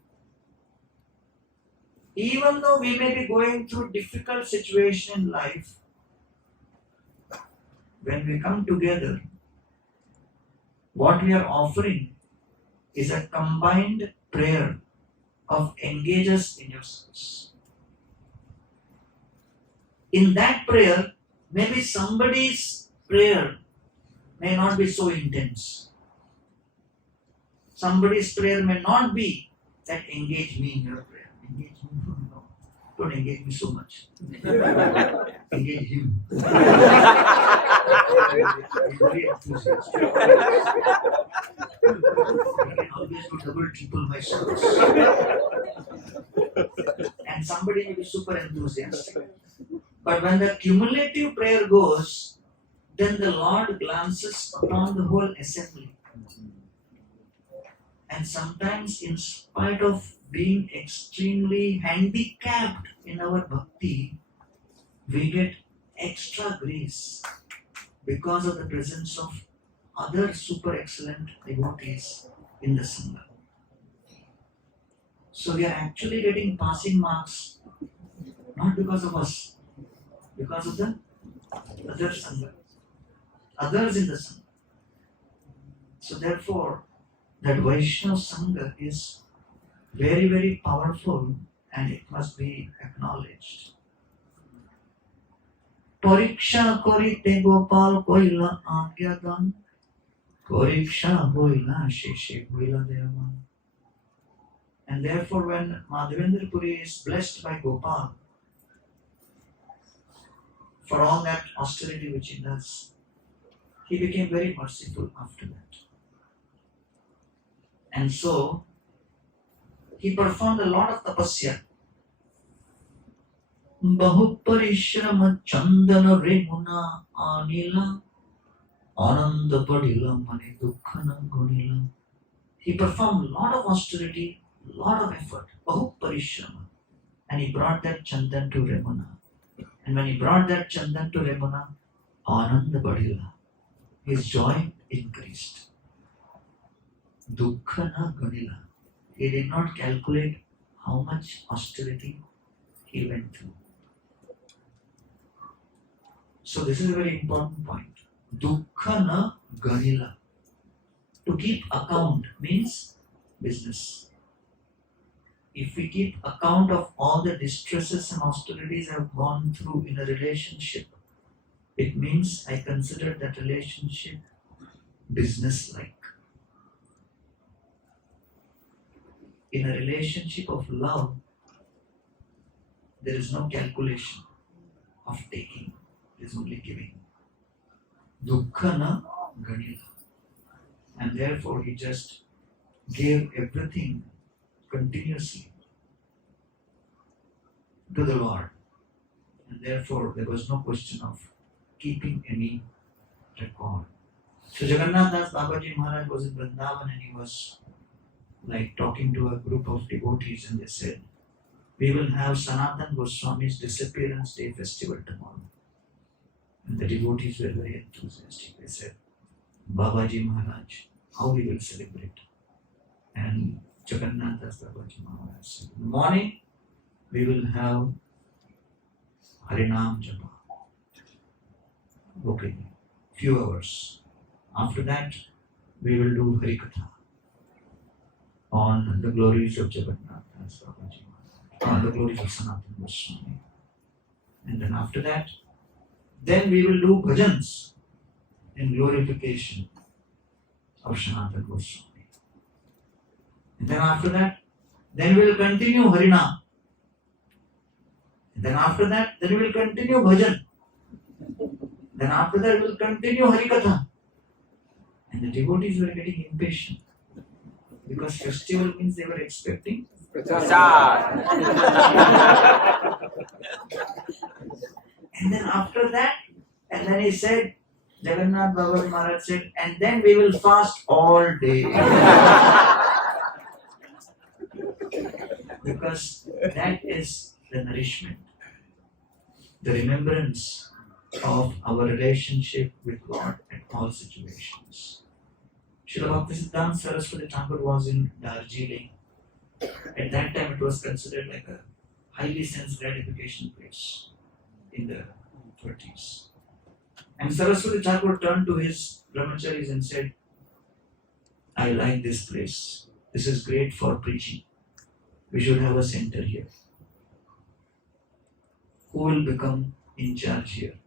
even though we may be going through difficult situation in life, when we come together, what we are offering is a combined prayer of engage us in your service. In that prayer, maybe somebody's prayer may not be so intense. Somebody's prayer may not be that engage me in your prayer. Engage me, no. Don't engage me so much. Engage him. He's very enthusiastic. I can always do double, triple my service. And somebody may be super enthusiastic. But when the cumulative prayer goes, then the Lord glances upon the whole assembly. And sometimes, in spite of being extremely handicapped in our bhakti, we get extra grace because of the presence of other super excellent devotees in the Sangha. So we are actually getting passing marks, not because of us, because of the other Sangha, others in the Sangha. So therefore, that Vaishnava Sangha is very, very powerful and it must be acknowledged. Pariksha korite Gopal koila agyadan, Pariksha hoila sheshe hoila devan. And therefore when Madhavendra Puri is blessed by Gopal for all that austerity which he does, he became very merciful after that. And so he performed a lot of tapasya. Bahuparishrama chandana remuna anila ananda padila mani dukkhana gunila. He performed a lot of austerity, a lot of effort, Bahuparishrama. And he brought that chandan to Remuna. And when he brought that chandan to Remuna, ananda padila. His joy increased. Dukkhana gunila. He did not calculate how much austerity he went through. So this is a very important point. Dukkhana ganila. To keep account means business. If we keep account of all the distresses and austerities I have gone through in a relationship, it means I consider that relationship business-like. In a relationship of love, there is no calculation of taking, there is only giving. Dukkhana ganila. And therefore he just gave everything continuously to the Lord. And therefore there was no question of keeping any record. So Jagannath Das Babaji Maharaj was in Vrindavan and he was like talking to a group of devotees and they said, we will have Sanatan Goswami's disappearance day festival tomorrow. And the devotees were very enthusiastic. They said, Babaji Maharaj, how we will celebrate? And Jagannath Das Babaji Maharaj said, in the morning we will have Harinam Japa. Okay, few hours. After that we will do Harikatha on the glories of Jagannath Das Babaji Maharaj, on the glories of Sanatana Goswami. And then after that, then we will do bhajans in glorification of Sanatana Goswami. And then after that, then we will continue Harinam. And then after that, then we will continue bhajan. Then after that, we will continue Harikatha. And the devotees were getting impatient because festival means they were expecting Prasad. And then after that, and then he said, Jagannath Babaji Maharaj said, and then we will fast all day. Because that is the nourishment, the remembrance of our relationship with God at all situations. Srila Bhaktisiddhanta Saraswati Thakur was in Darjeeling. At that time it was considered like a highly sense gratification place in the 30s. And Saraswati Thakur turned to his brahmacharis and said, I like this place. This is great for preaching. We should have a center here. Who will become in charge here?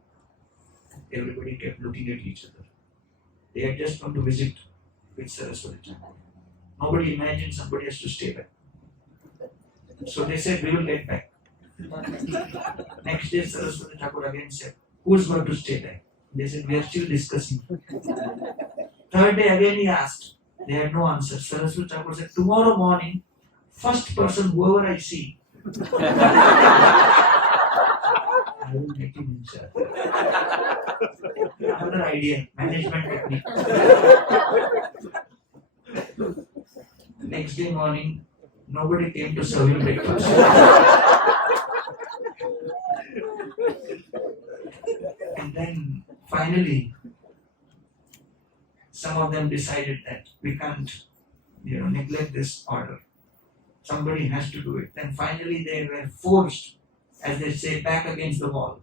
Everybody kept looking at each other. They had just come to visit with Saraswati Thakur. Nobody imagined somebody has to stay back. So they said, we will get back. Next day Saraswati Thakur again said, who is going to stay back? They said, we are still discussing. Third day again he asked. They had no answer. Saraswati Thakur said, tomorrow morning, first person, whoever I see, I will make him in charge. Another idea, management technique. Next day morning, nobody came to serve him breakfast. And then finally, some of them decided that we can't, neglect this order. Somebody has to do it. Then finally they were forced, as they say, back against the wall.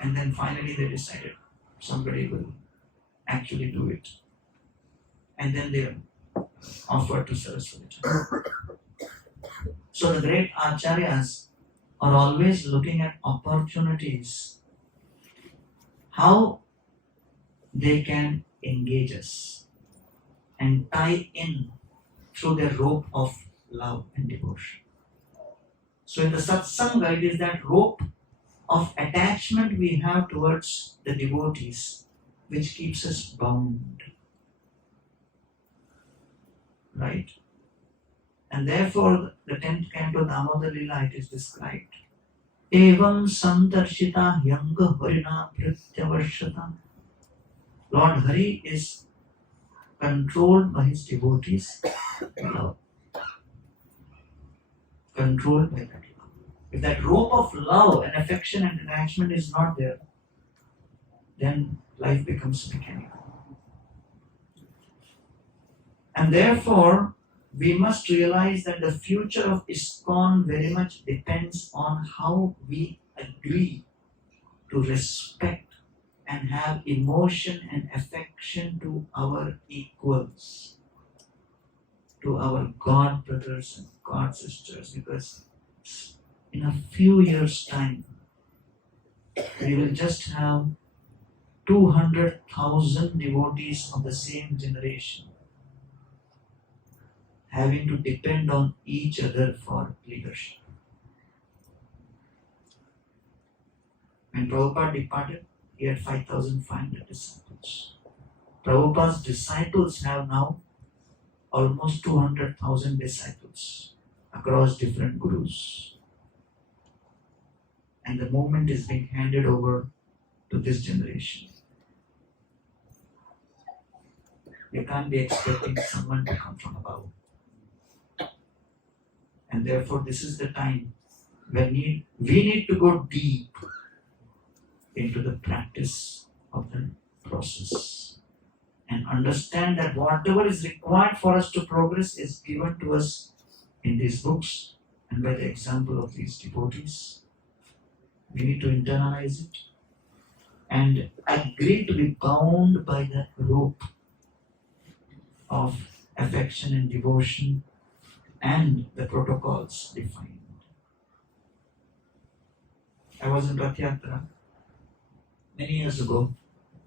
And then finally they decided somebody will actually do it. And then they offered to Saraswati. So the great acharyas are always looking at opportunities, how they can engage us and tie in through the rope of love and devotion. So in the satsanga, it is that rope of attachment we have towards the devotees which keeps us bound. Right? And therefore, the 10th canto Damodar Lila, it is described. Evam santarshita yanga harina prityavarshata. Lord Hari is controlled by his devotees' love. Controlled by that love. If that rope of love and affection and attachment is not there, then life becomes mechanical. And therefore, we must realize that the future of ISKCON very much depends on how we agree to respect and have emotion and affection to our equals, to our God brothers and God sisters, because in a few years' time, we will just have 200,000 devotees of the same generation having to depend on each other for leadership. When Prabhupada departed, he had 5,500 disciples. Prabhupada's disciples have now almost 200,000 disciples across different gurus. And the movement is being handed over to this generation. You can't be expecting someone to come from above. And therefore, this is the time when we need to go deep into the practice of the process and understand that whatever is required for us to progress is given to us in these books and by the example of these devotees. We need to internalize it and agree to be bound by the rope of affection and devotion and the protocols defined. I was in Rath Yatra many years ago,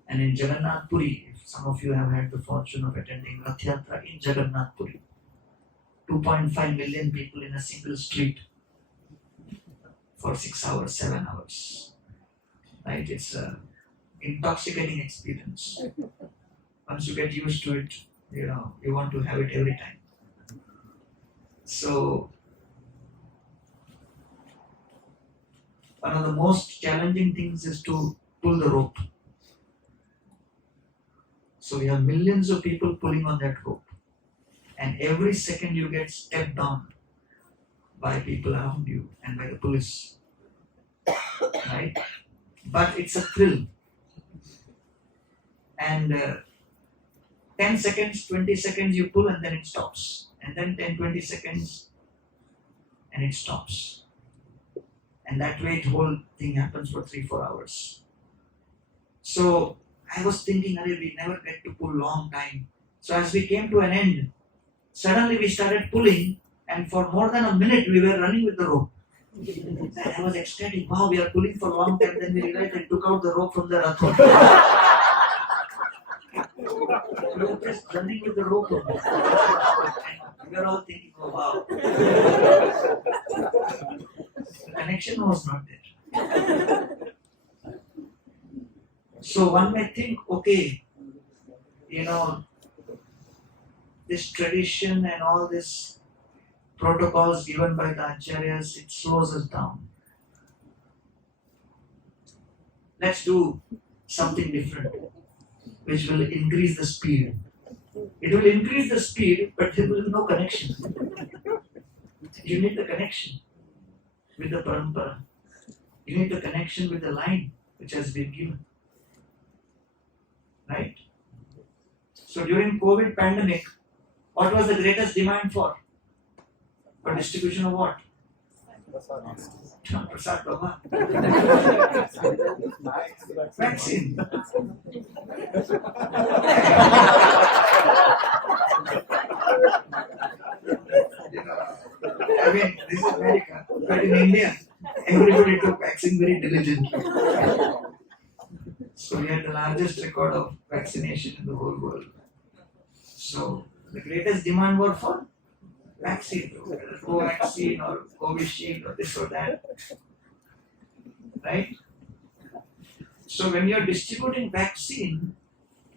and in Jagannath Puri, if some of you have had the fortune of attending Rath Yatra in Jagannath Puri, 2.5 million people in a single street for 6 hours, 7 hours. Right? It's an intoxicating experience. Once you get used to it, you want to have it every time. So, one of the most challenging things is to pull the rope. So we have millions of people pulling on that rope. And every second you get stepped on by people around you and by the police. Right? But it's a thrill. And 10 seconds, 20 seconds you pull and then it stops. And then 10, 20 seconds and it stops. And that way the whole thing happens for 3-4 hours. So I was thinking, we never get to pull long time. So as we came to an end, suddenly we started pulling, and for more than a minute we were running with the rope. And I was ecstatic, wow, we are pulling for a long time. Then we realized I took out the rope from the rath. We were just running with the rope. We were all thinking, oh wow. The connection was not there. So one may think, okay, this tradition and all this protocols given by the acharyas, it slows us down. Let's do something different, which will increase the speed. It will increase the speed, but there will be no connection. You need the connection with the parampara. You need the connection with the line which has been given. Right? So during COVID pandemic, what was the greatest demand for? For distribution of what? Prasad Baba. Vaccine. You know, I mean, this is America, but in India, everybody took vaccine very diligently. So we had the largest record of vaccination in the whole world. So the greatest demand was for vaccine, whether Covaxin or Covishield or this or that, right? So when you're distributing vaccine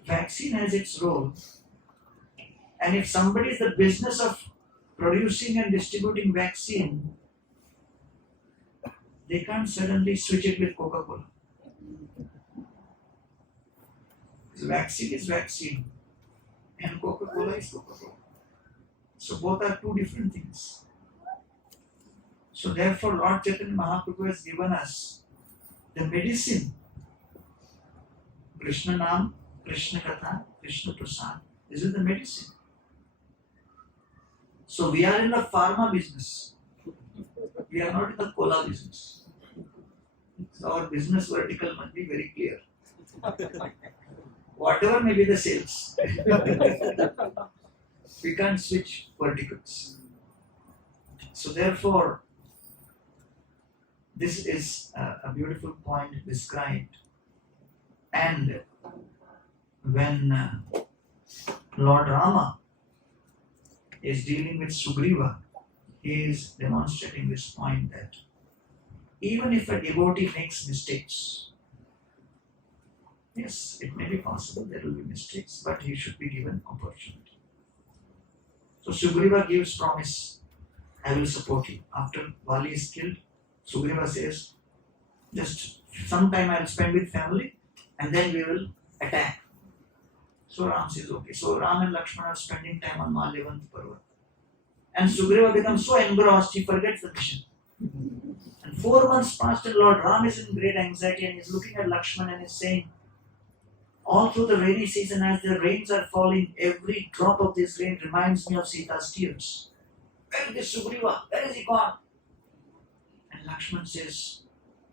has its role. And if somebody is the business of producing and distributing vaccine, they can't suddenly switch it with Coca-Cola. Because vaccine is vaccine and Coca-Cola is Coca-Cola. So both are two different things. So therefore Lord Chaitanya Mahaprabhu has given us the medicine. Krishna Nam, Krishna Katha, Krishna Prasad. This is the medicine. So we are in the pharma business. We are not in the cola business. So our business vertical must be very clear. Whatever may be the sales, we can't switch verticals. So therefore, this is a beautiful point described. And when Lord Rama is dealing with Sugriva, he is demonstrating this point that even if a devotee makes mistakes, yes, it may be possible there will be mistakes, but he should be given opportunity. So Sugriva gives promise, I will support you. After Vali is killed, Sugriva says, just some time I will spend with family and then we will attack. So Ram says, okay. So Ram and Lakshmana are spending time on Malyavanth Parvat. And Sugriva becomes so engrossed, he forgets the mission. And 4 months passed and Lord Ram is in great anxiety and is looking at Lakshmana and is saying, all through the rainy season as the rains are falling, every drop of this rain reminds me of Sita's tears. Where is this Sugriva? Where is he gone? And Lakshman says,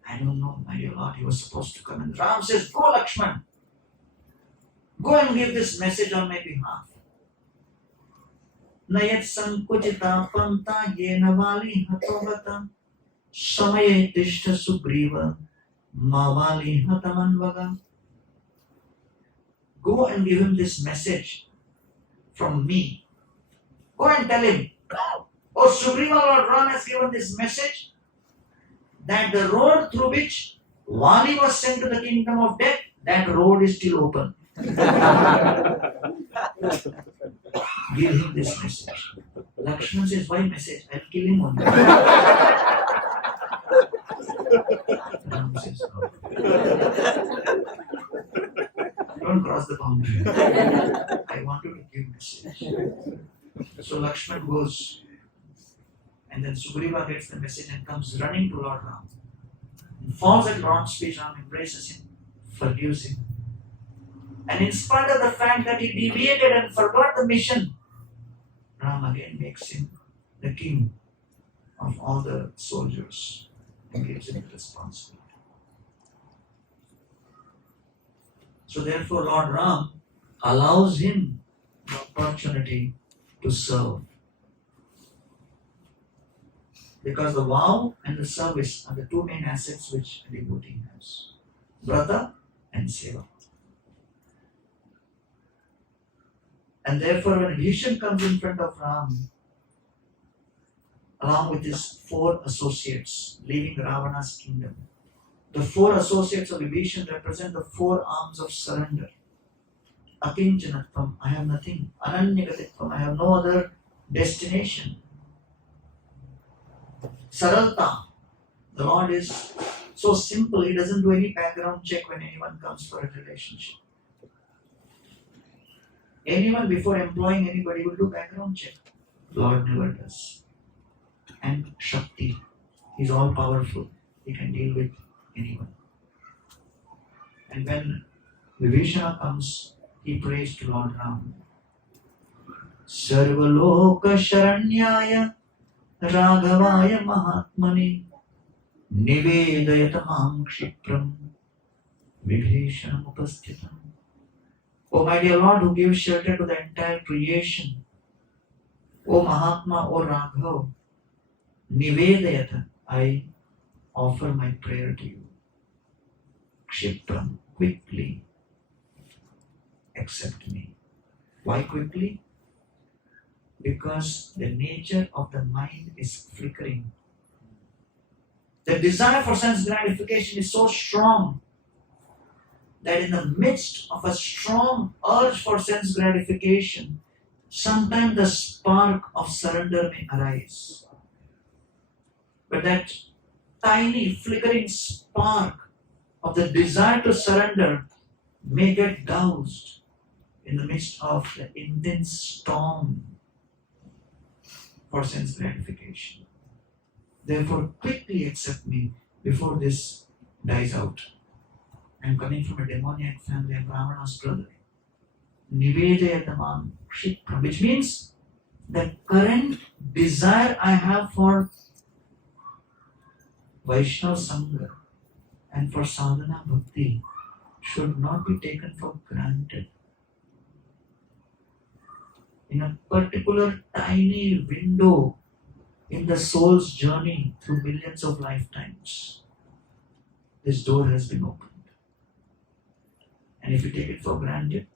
I don't know, my dear Lord, he was supposed to come. And Ram says, go Lakshman, go and give this message on my behalf. Nayat sankujita panta yena vali hatogata samaye tishta Sugriva mavali hatamanvaga. Go and give him this message from me. Go and tell him, oh Sugriva, Lord Ram has given this message that the road through which Vali was sent to the kingdom of death, that road is still open. Give him this message. Lakshman says, why message? I'll kill him on that. Ram says, no. Don't cross the boundary. I want you to give message. So Lakshman goes, and then Sugriva gets the message and comes running to Lord Ram. He falls at Ram's feet, Ram embraces him, forgives him. And in spite of the fact that he deviated and forgot the mission, Ram again makes him the king of all the soldiers and gives him the responsibility. So therefore Lord Ram allows him the opportunity to serve. Because the vow and the service are the two main assets which a devotee has. Brata and Seva. And therefore when Bhishma comes in front of Ram, along with his 4 associates, leaving Ravana's kingdom, the 4 associates of Vibhishan represent the 4 arms of surrender. Akinchanatvam, I have nothing. Ananyagatitvam, I have no other destination. Saralta, the Lord is so simple, he doesn't do any background check when anyone comes for a relationship. Anyone before employing anybody will do background check. Lord never does. And Shakti, he's all powerful. He can deal with anyone. And when Vibhishana comes, he prays to Lord Ram. Sarvaloka Sharanyaya Raghavaya Mahatmani Nivedayatamam Kshipram Vibhishanam Upasthitam. Oh my dear Lord, who gives shelter to the entire creation, O Mahatma, O Raghav, Nivedayata, I offer my prayer to you. Kshipram, quickly accept me. Why quickly? Because the nature of the mind is flickering. The desire for sense gratification is so strong that in the midst of a strong urge for sense gratification, sometimes the spark of surrender may arise. But that tiny flickering spark of the desire to surrender may get doused in the midst of the intense storm for sense gratification. Therefore, quickly accept me before this dies out. I am coming from a demoniac family, I am Ravana's brother. Nivedayatamam Kshipram, which means the current desire I have for Vaishnava Sangha and for sadhana bhakti should not be taken for granted. In a particular tiny window in the soul's journey through millions of lifetimes, this door has been opened. And if you take it for granted,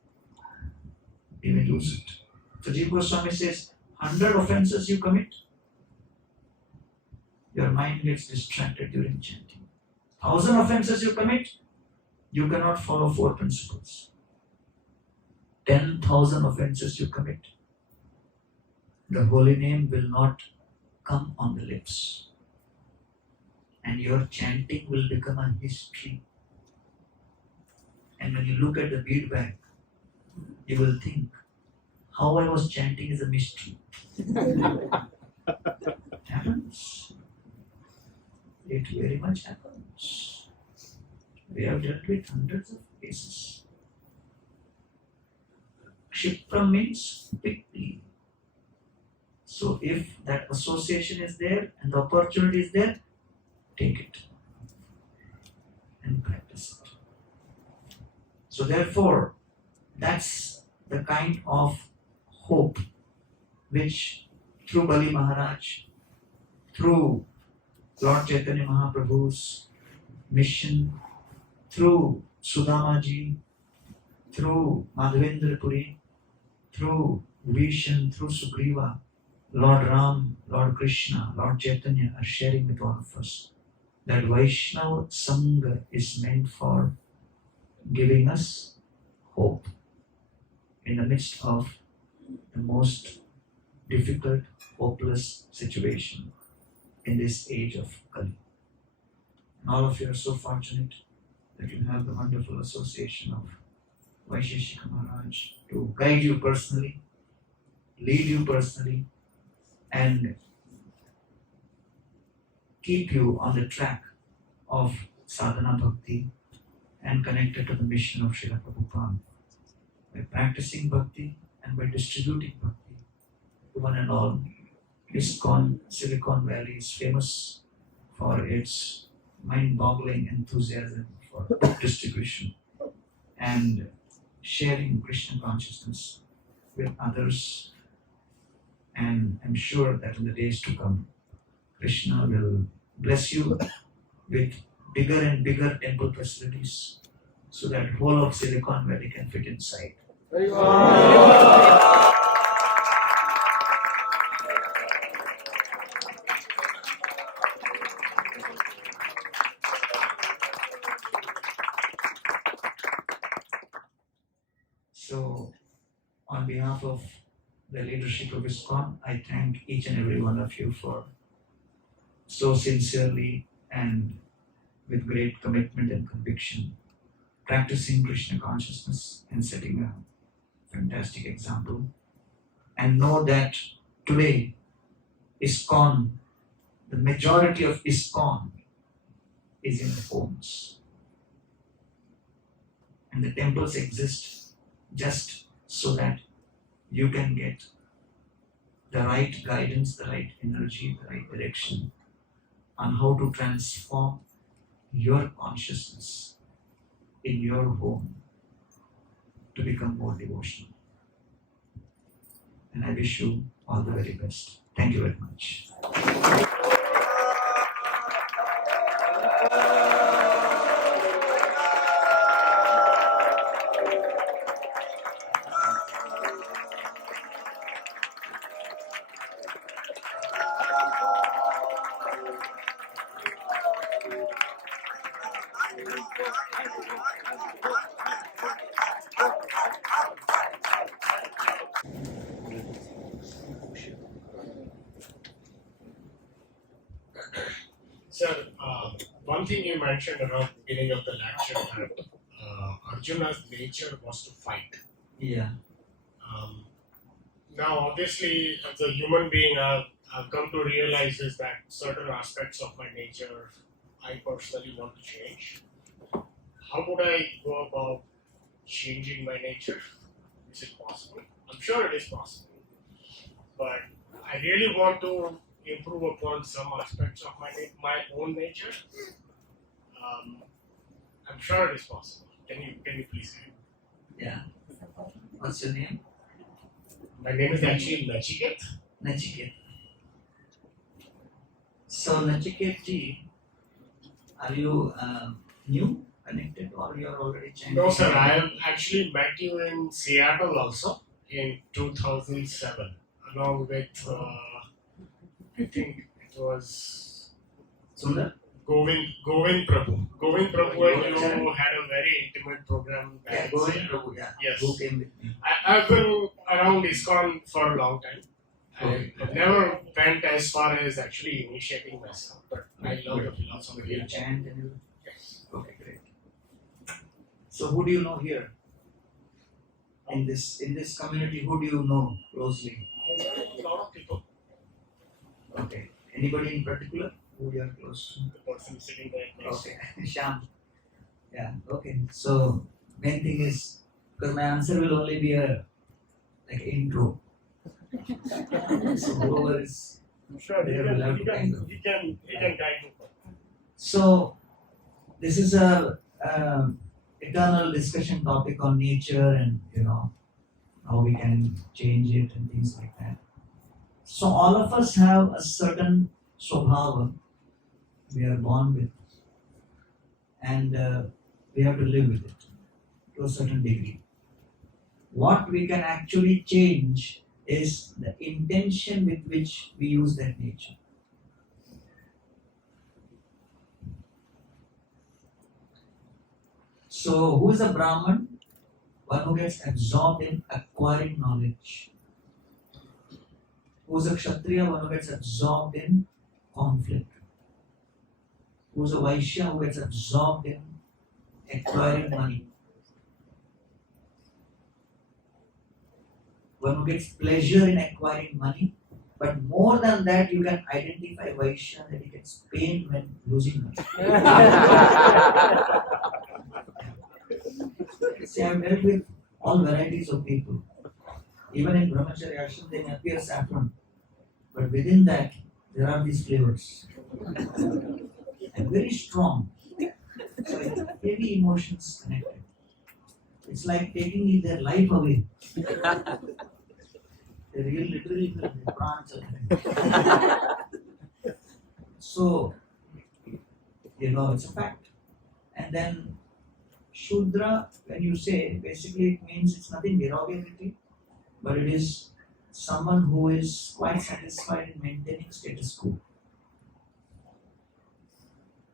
you may lose it. So Jiva Goswami says, 100 offenses you commit, your mind gets distracted during chanting. 1,000 offenses you commit, you cannot follow 4 principles. 10,000 offenses you commit, the holy name will not come on the lips. And your chanting will become a history. And when you look at the bead bag, you will think, how I was chanting is a mystery. Happens. It very much happens. We have dealt with hundreds of cases. Kshipram means quickly. So if that association is there and the opportunity is there, take it and practice it. So therefore, that's the kind of hope which through Bali Maharaj, through Lord Chaitanya Mahaprabhu's mission, through Sudamaji, through Madhavendra Puri, through Vishan, through Sugriva, Lord Ram, Lord Krishna, Lord Chaitanya are sharing with all of us that Vaishnava Sangha is meant for giving us hope in the midst of the most difficult, hopeless situation in this age of Kali. And all of you are so fortunate that you have the wonderful association of Vaisheshika Maharaj to guide you personally, lead you personally, and keep you on the track of sadhana bhakti and connected to the mission of Srila Prabhupada by practicing bhakti and by distributing bhakti to one and all. ISKCON Silicon Valley is famous for its mind-boggling enthusiasm for book distribution and sharing Krishna consciousness with others. And I'm sure that in the days to come, Krishna will bless you with bigger and bigger temple facilities so that whole of Silicon Valley can fit inside. So, on behalf of the leadership of ISKCON, I thank each and every one of you for so sincerely and with great commitment and conviction practicing Krishna consciousness and setting a fantastic example. And know that today, ISKCON, the majority of ISKCON is in homes. And the temples exist just so that you can get the right guidance, the right energy, the right direction on how to transform your consciousness in your home to become more devotional. And I wish you All the very best. Thank you very much. Sir, one thing you mentioned around the beginning of the lecture that Arjuna's nature was to fight. Yeah. Now, obviously, as a human being, I've come to realize is that certain aspects of my nature I personally want to change. How would I go about changing my nature? Is it possible? I'm sure it is possible. But I really want to improve upon some aspects of my own nature. I'm sure it is possible. Can you please help? Yeah. What's your name? My name is actually Nachiket. Nachiket. So Nachiket ji, are you new connected or you are already changed? No, sir. I have actually met you in Seattle also in 2007, along with I think it was Sundar? Govind Prabhu. Govind Prabhu and you had a very intimate program. Yeah, Gauranga Prabhu, yeah. Yes. Who came with me? I've been around ISKCON for a long time. Okay. I've never went as far as actually initiating myself, but I love the philosophy. You chant and you. Yes. Okay, great. So who do you know here? In this community, who do you know closely? I know a lot of people. Okay. Anybody in particular who you are close The person sitting there to? next. Okay. Sham. Yeah. Okay. So main thing is because my answer will only be a like intro. So whoever is I'm sure there will have to kind of. he can guide you. So this is a eternal discussion topic on nature and how we can change it and things like that. So all of us have a certain swabhava we are born with, and we have to live with it to a certain degree. What we can actually change is the intention with which we use that nature. So, who is a Brahman? One who gets absorbed in acquiring knowledge. Who is a Kshatriya? One who gets absorbed in conflict. Who is a Vaishya? Who gets absorbed in acquiring money. One who gets pleasure in acquiring money. But more than that, you can identify Vaishya that he gets pain when losing money. See, I have dealt with all varieties of people. Even in Brahmacharya ashram, they may appear saffron. But within that, there are these flavors. And very strong. So, heavy emotions connected. It's like taking their life away. They really literally feel the prana. So, it's a fact. And then Shudra, when you say, basically it means it's nothing derogatory, but it is someone who is quite satisfied in maintaining status quo.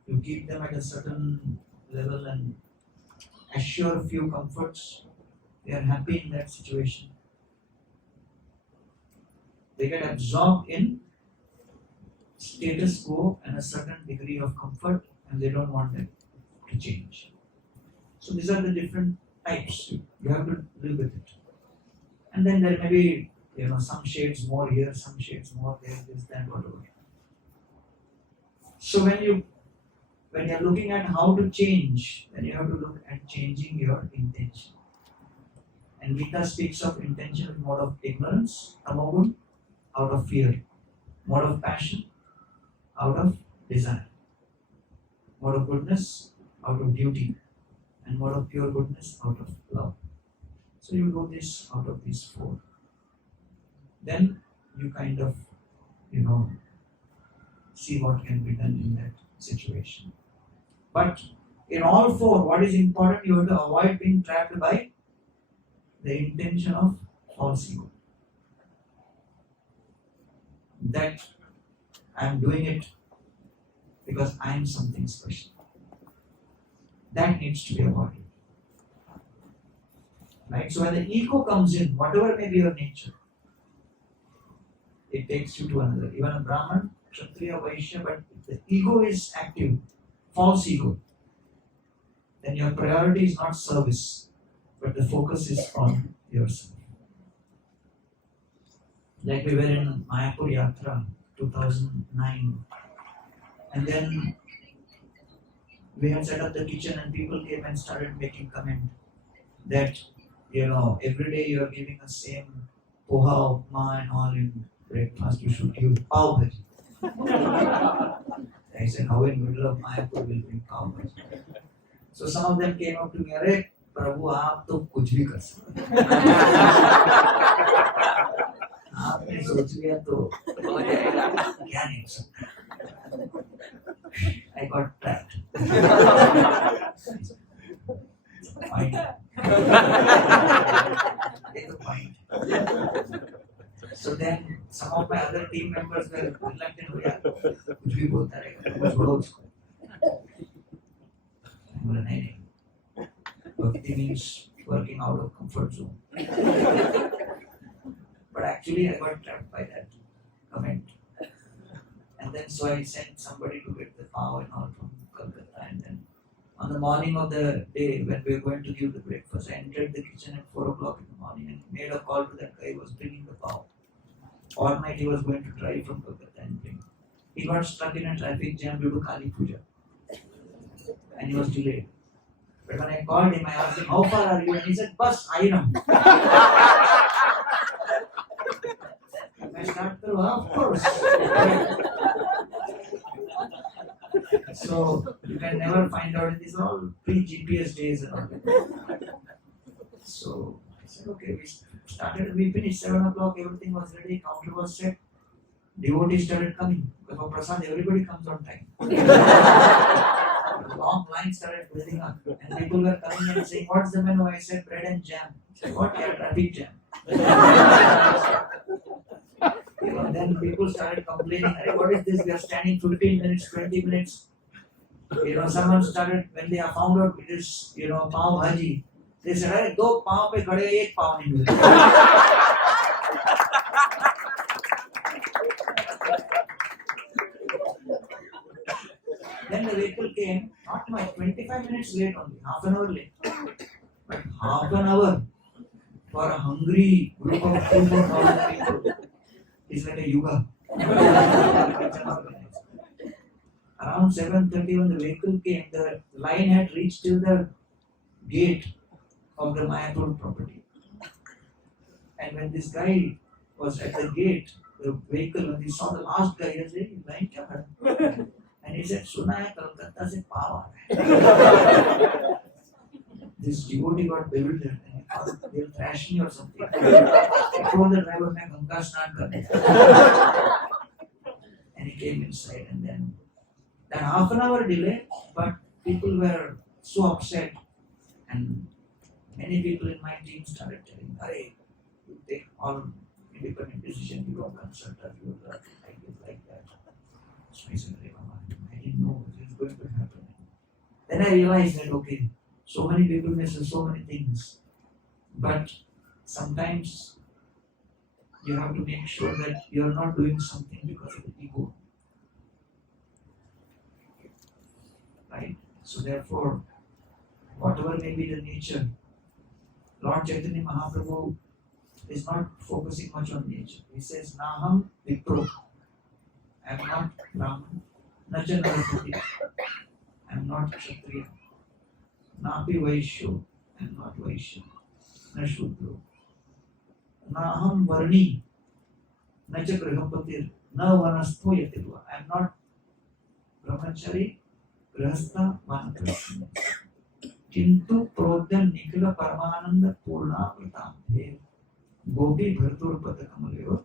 You keep them at a certain level and assure few comforts, they are happy in that situation. They get absorbed in status quo and a certain degree of comfort, and they don't want it to change. So these are the different types. You have to live with it. And then there may be, some shades more here, some shades more there, this, that, whatever. So when you're looking at how to change, then you have to look at changing your intention. And Gita speaks of intention in mode of ignorance, tamagun, out of fear, mode of passion, out of desire, mode of goodness, out of duty, and mode of pure goodness, out of love. So you do this out of these four. Then you kind of, see what can be done in that situation. But in all four, what is important, you have to avoid being trapped by the intention of false ego. That I am doing it because I am something special. That needs to be avoided. Right? So when the ego comes in, whatever may be your nature, it takes you to another. Even a Brahman, Kshatriya, Vaishya, but if the ego is active, false ego, then your priority is not service, but the focus is on yourself. Like we were in Mayapur Yatra 2009, and then we had set up the kitchen and people came and started making comment that, every day you are giving us same poha, upma and all in breakfast, you should give pav bhaji. I said, how in middle of Mayapur will bring pav bhaji? So some of them came up to me, अरे प्रभु आप तो कुछ भी कर सकते हैं, आपने सोच लिया तो क्या नहीं हो सकता. I got trapped. Point. Take the point. So then some of my other team members were reluctant. कुछ भी बोलता रहेगा, छोड़ो उसको. बोला नहीं, bhakti means working out of comfort zone. But actually I got trapped by that comment. And then so I sent somebody to get the pav and all from Kolkata. And then on the morning of the day when we were going to give the breakfast, I entered the kitchen at 4 o'clock in the morning and made a call to that guy who was bringing the pav. All night he was going to drive from Kolkata and bring. He got stuck in a traffic jam due to Kali Puja. And he was delayed. But when I called him, I asked him, how far are you? And he said, bus, Ainam. I started, of course. So you can never find out. These are all pre-GPS days and all. So I said, okay, we finished 7 o'clock, everything was ready, counter was set. Devotees started coming. Because for Prasad, everybody comes on time. Long lines started building up. And people were coming and saying, what's the menu? I said, bread and jam. I said, what? Yeah, traffic jam. Then people started complaining, what is this? We are standing 15 minutes, 20 minutes. Someone started, when they are found out it is, pav bhaji, they said, do pav pe khade, ek pav nahi milta. Then the vehicle came, not much, 25 minutes late only, half an hour late. But half an hour for a hungry group of 2,000 people is like a yuga. Around 7:30 when the vehicle came, the line had reached till the gate of the Mayapur property. And when this guy was at the gate, the vehicle, when he saw the last guy, he said, line kya khada? And he said, Suna hai Kolkata se pav aa raha hai. This devotee got bewildered and he thought they were trashing or something. He told the driver, मैं गंगा स्नान करने जा रहा हूं. And he came inside and then half an hour delay, but people were so upset and many people in my team started telling, hey, you take all independent decision, you don't consult us, you do like this, like that. So I said, I didn't know this is going to happen. Then I realized that, okay, so many people may say so many things, but sometimes you have to make sure that you are not doing something because of the ego. Right? So therefore, whatever may be the nature, Lord Chaitanya Mahaprabhu is not focusing much on nature. He says, Naham Vipro. I am not Brahman. Nacha Narapati. I am not Kshatriya. Napi Vaishyo. I am not Vaishya. Na Shudro. Naham Varni. Nacha Grihapatir. Na Vanastho Yatirva. I am not Brahmachari. Grahastha Vanaprasthana. Kintu Prodyan Nikila Paramananda Purna Pratambhe Gopi Bhartur Patakamaleva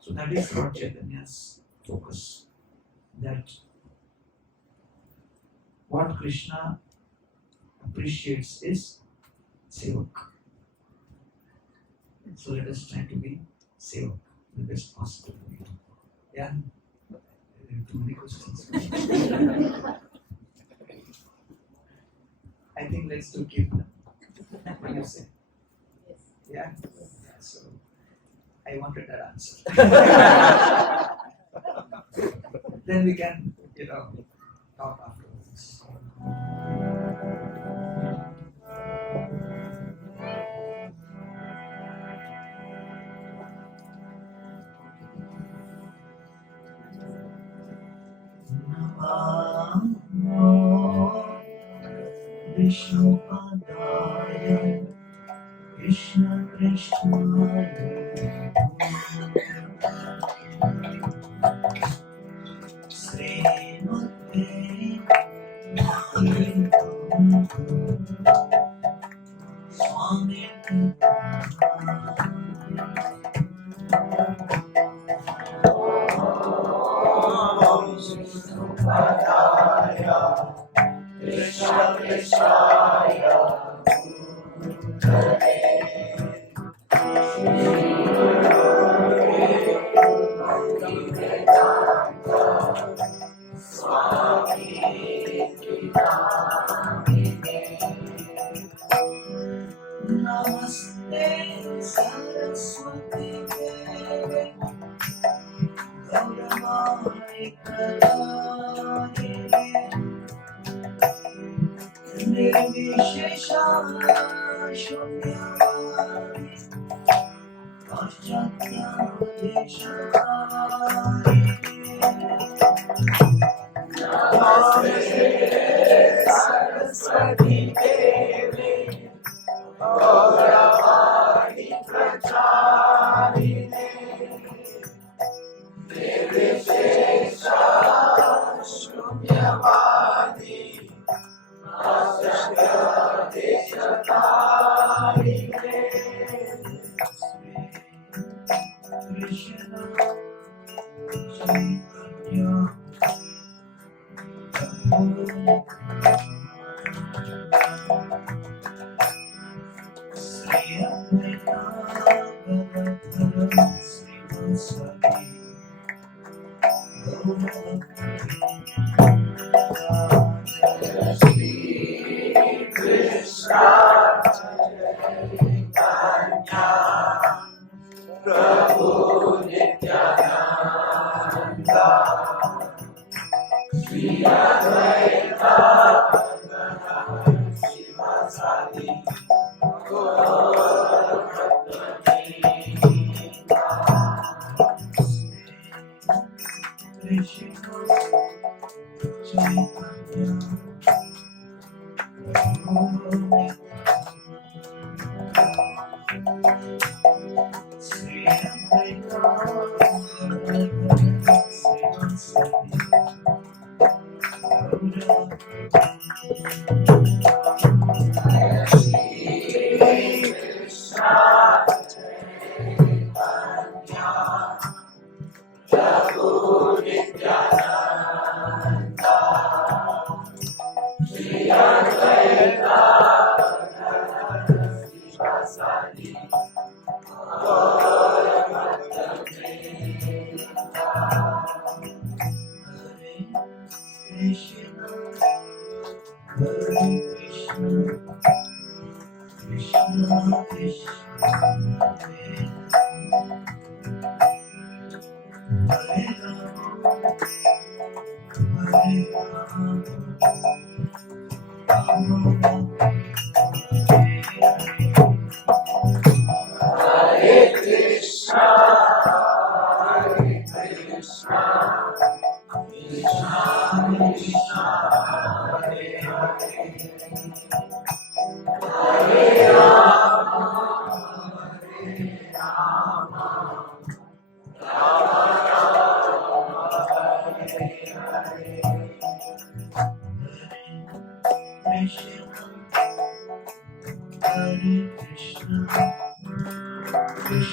So that is Lord Chaitanya's focus. That what Krishna appreciates is sevak. So let us try to be sevak the best possible way. Yeah? There are too many questions. I think let's do Kirtan. What do you say? Yeah? So I wanted that answer. Then we can, talk afterwards. Namo Vishnu Padaya Krishna Krishnaya Srimate Swami Krishna Krishnaya Namaste Saraswati Devi Gauranga Nirvishesha Shunyavadi Paschatya Deshakari Saraswati Devi Gauravani Pracharine Nirvishesha Shunyavadi Paschatya Deshakarine Krishna Chaitanya Sri Advaita Gadadhara Srivasadi Shri Krishna Chaitanya Prabhu Nityananda Shri Advaita Srivasadi Prabhu Nityananda Shri Advaita Srivasadi Krishna Krishna Krishna Hare Hare Krishna Hare Krishna Krishna Krishna Hare Hare Hare Rama Hare Rama Rama Rama Hare Hare Krishna Hare Krishna Krishna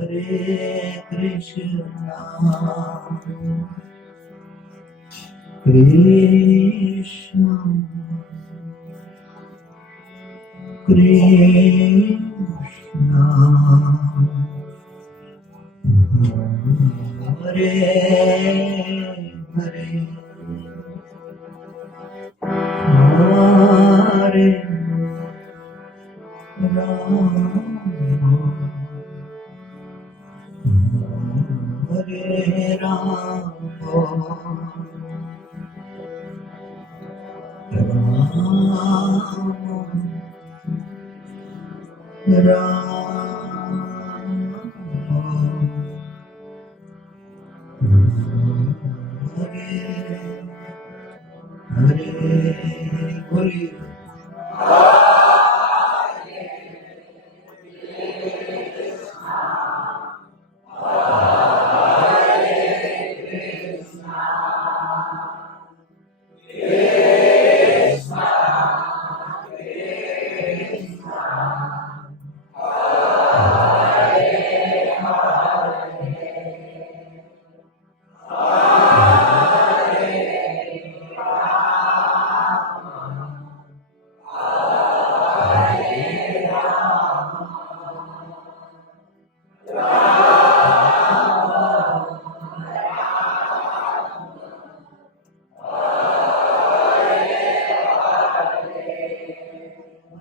Hare Krishna, Krishna, Krishna, Hare Hare, Hare Rama, Hare Rama,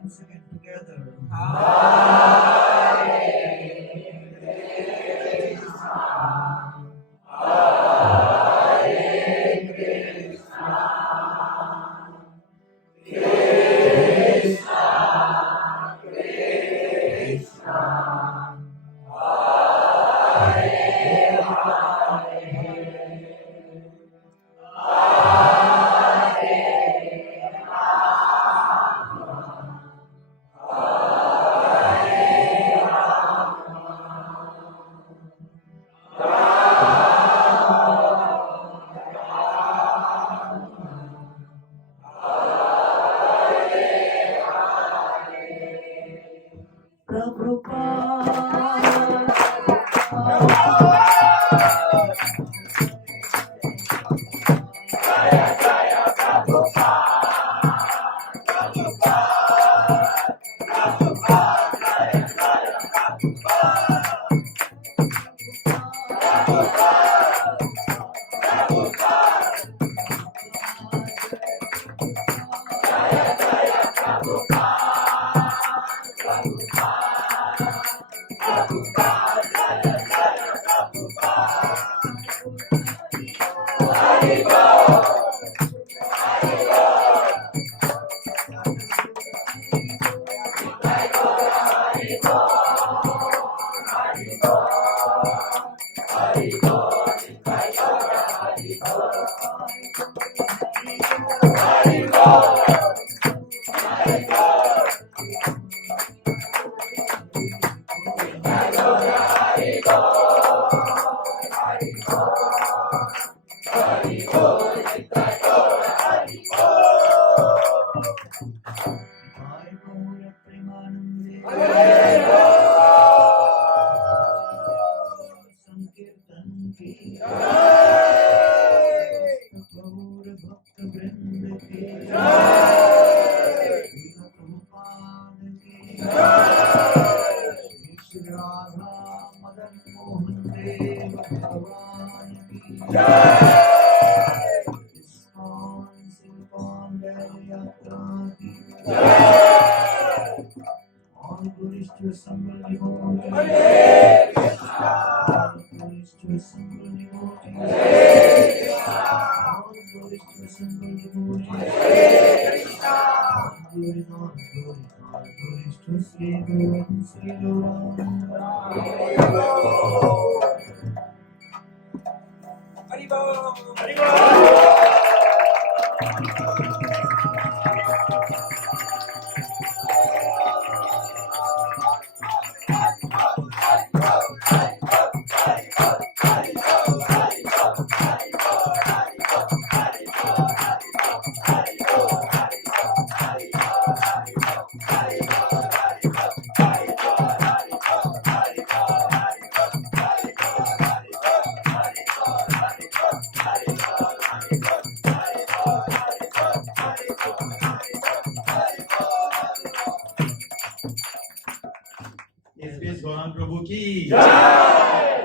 Once again together. Gaurang प्रभु की जय।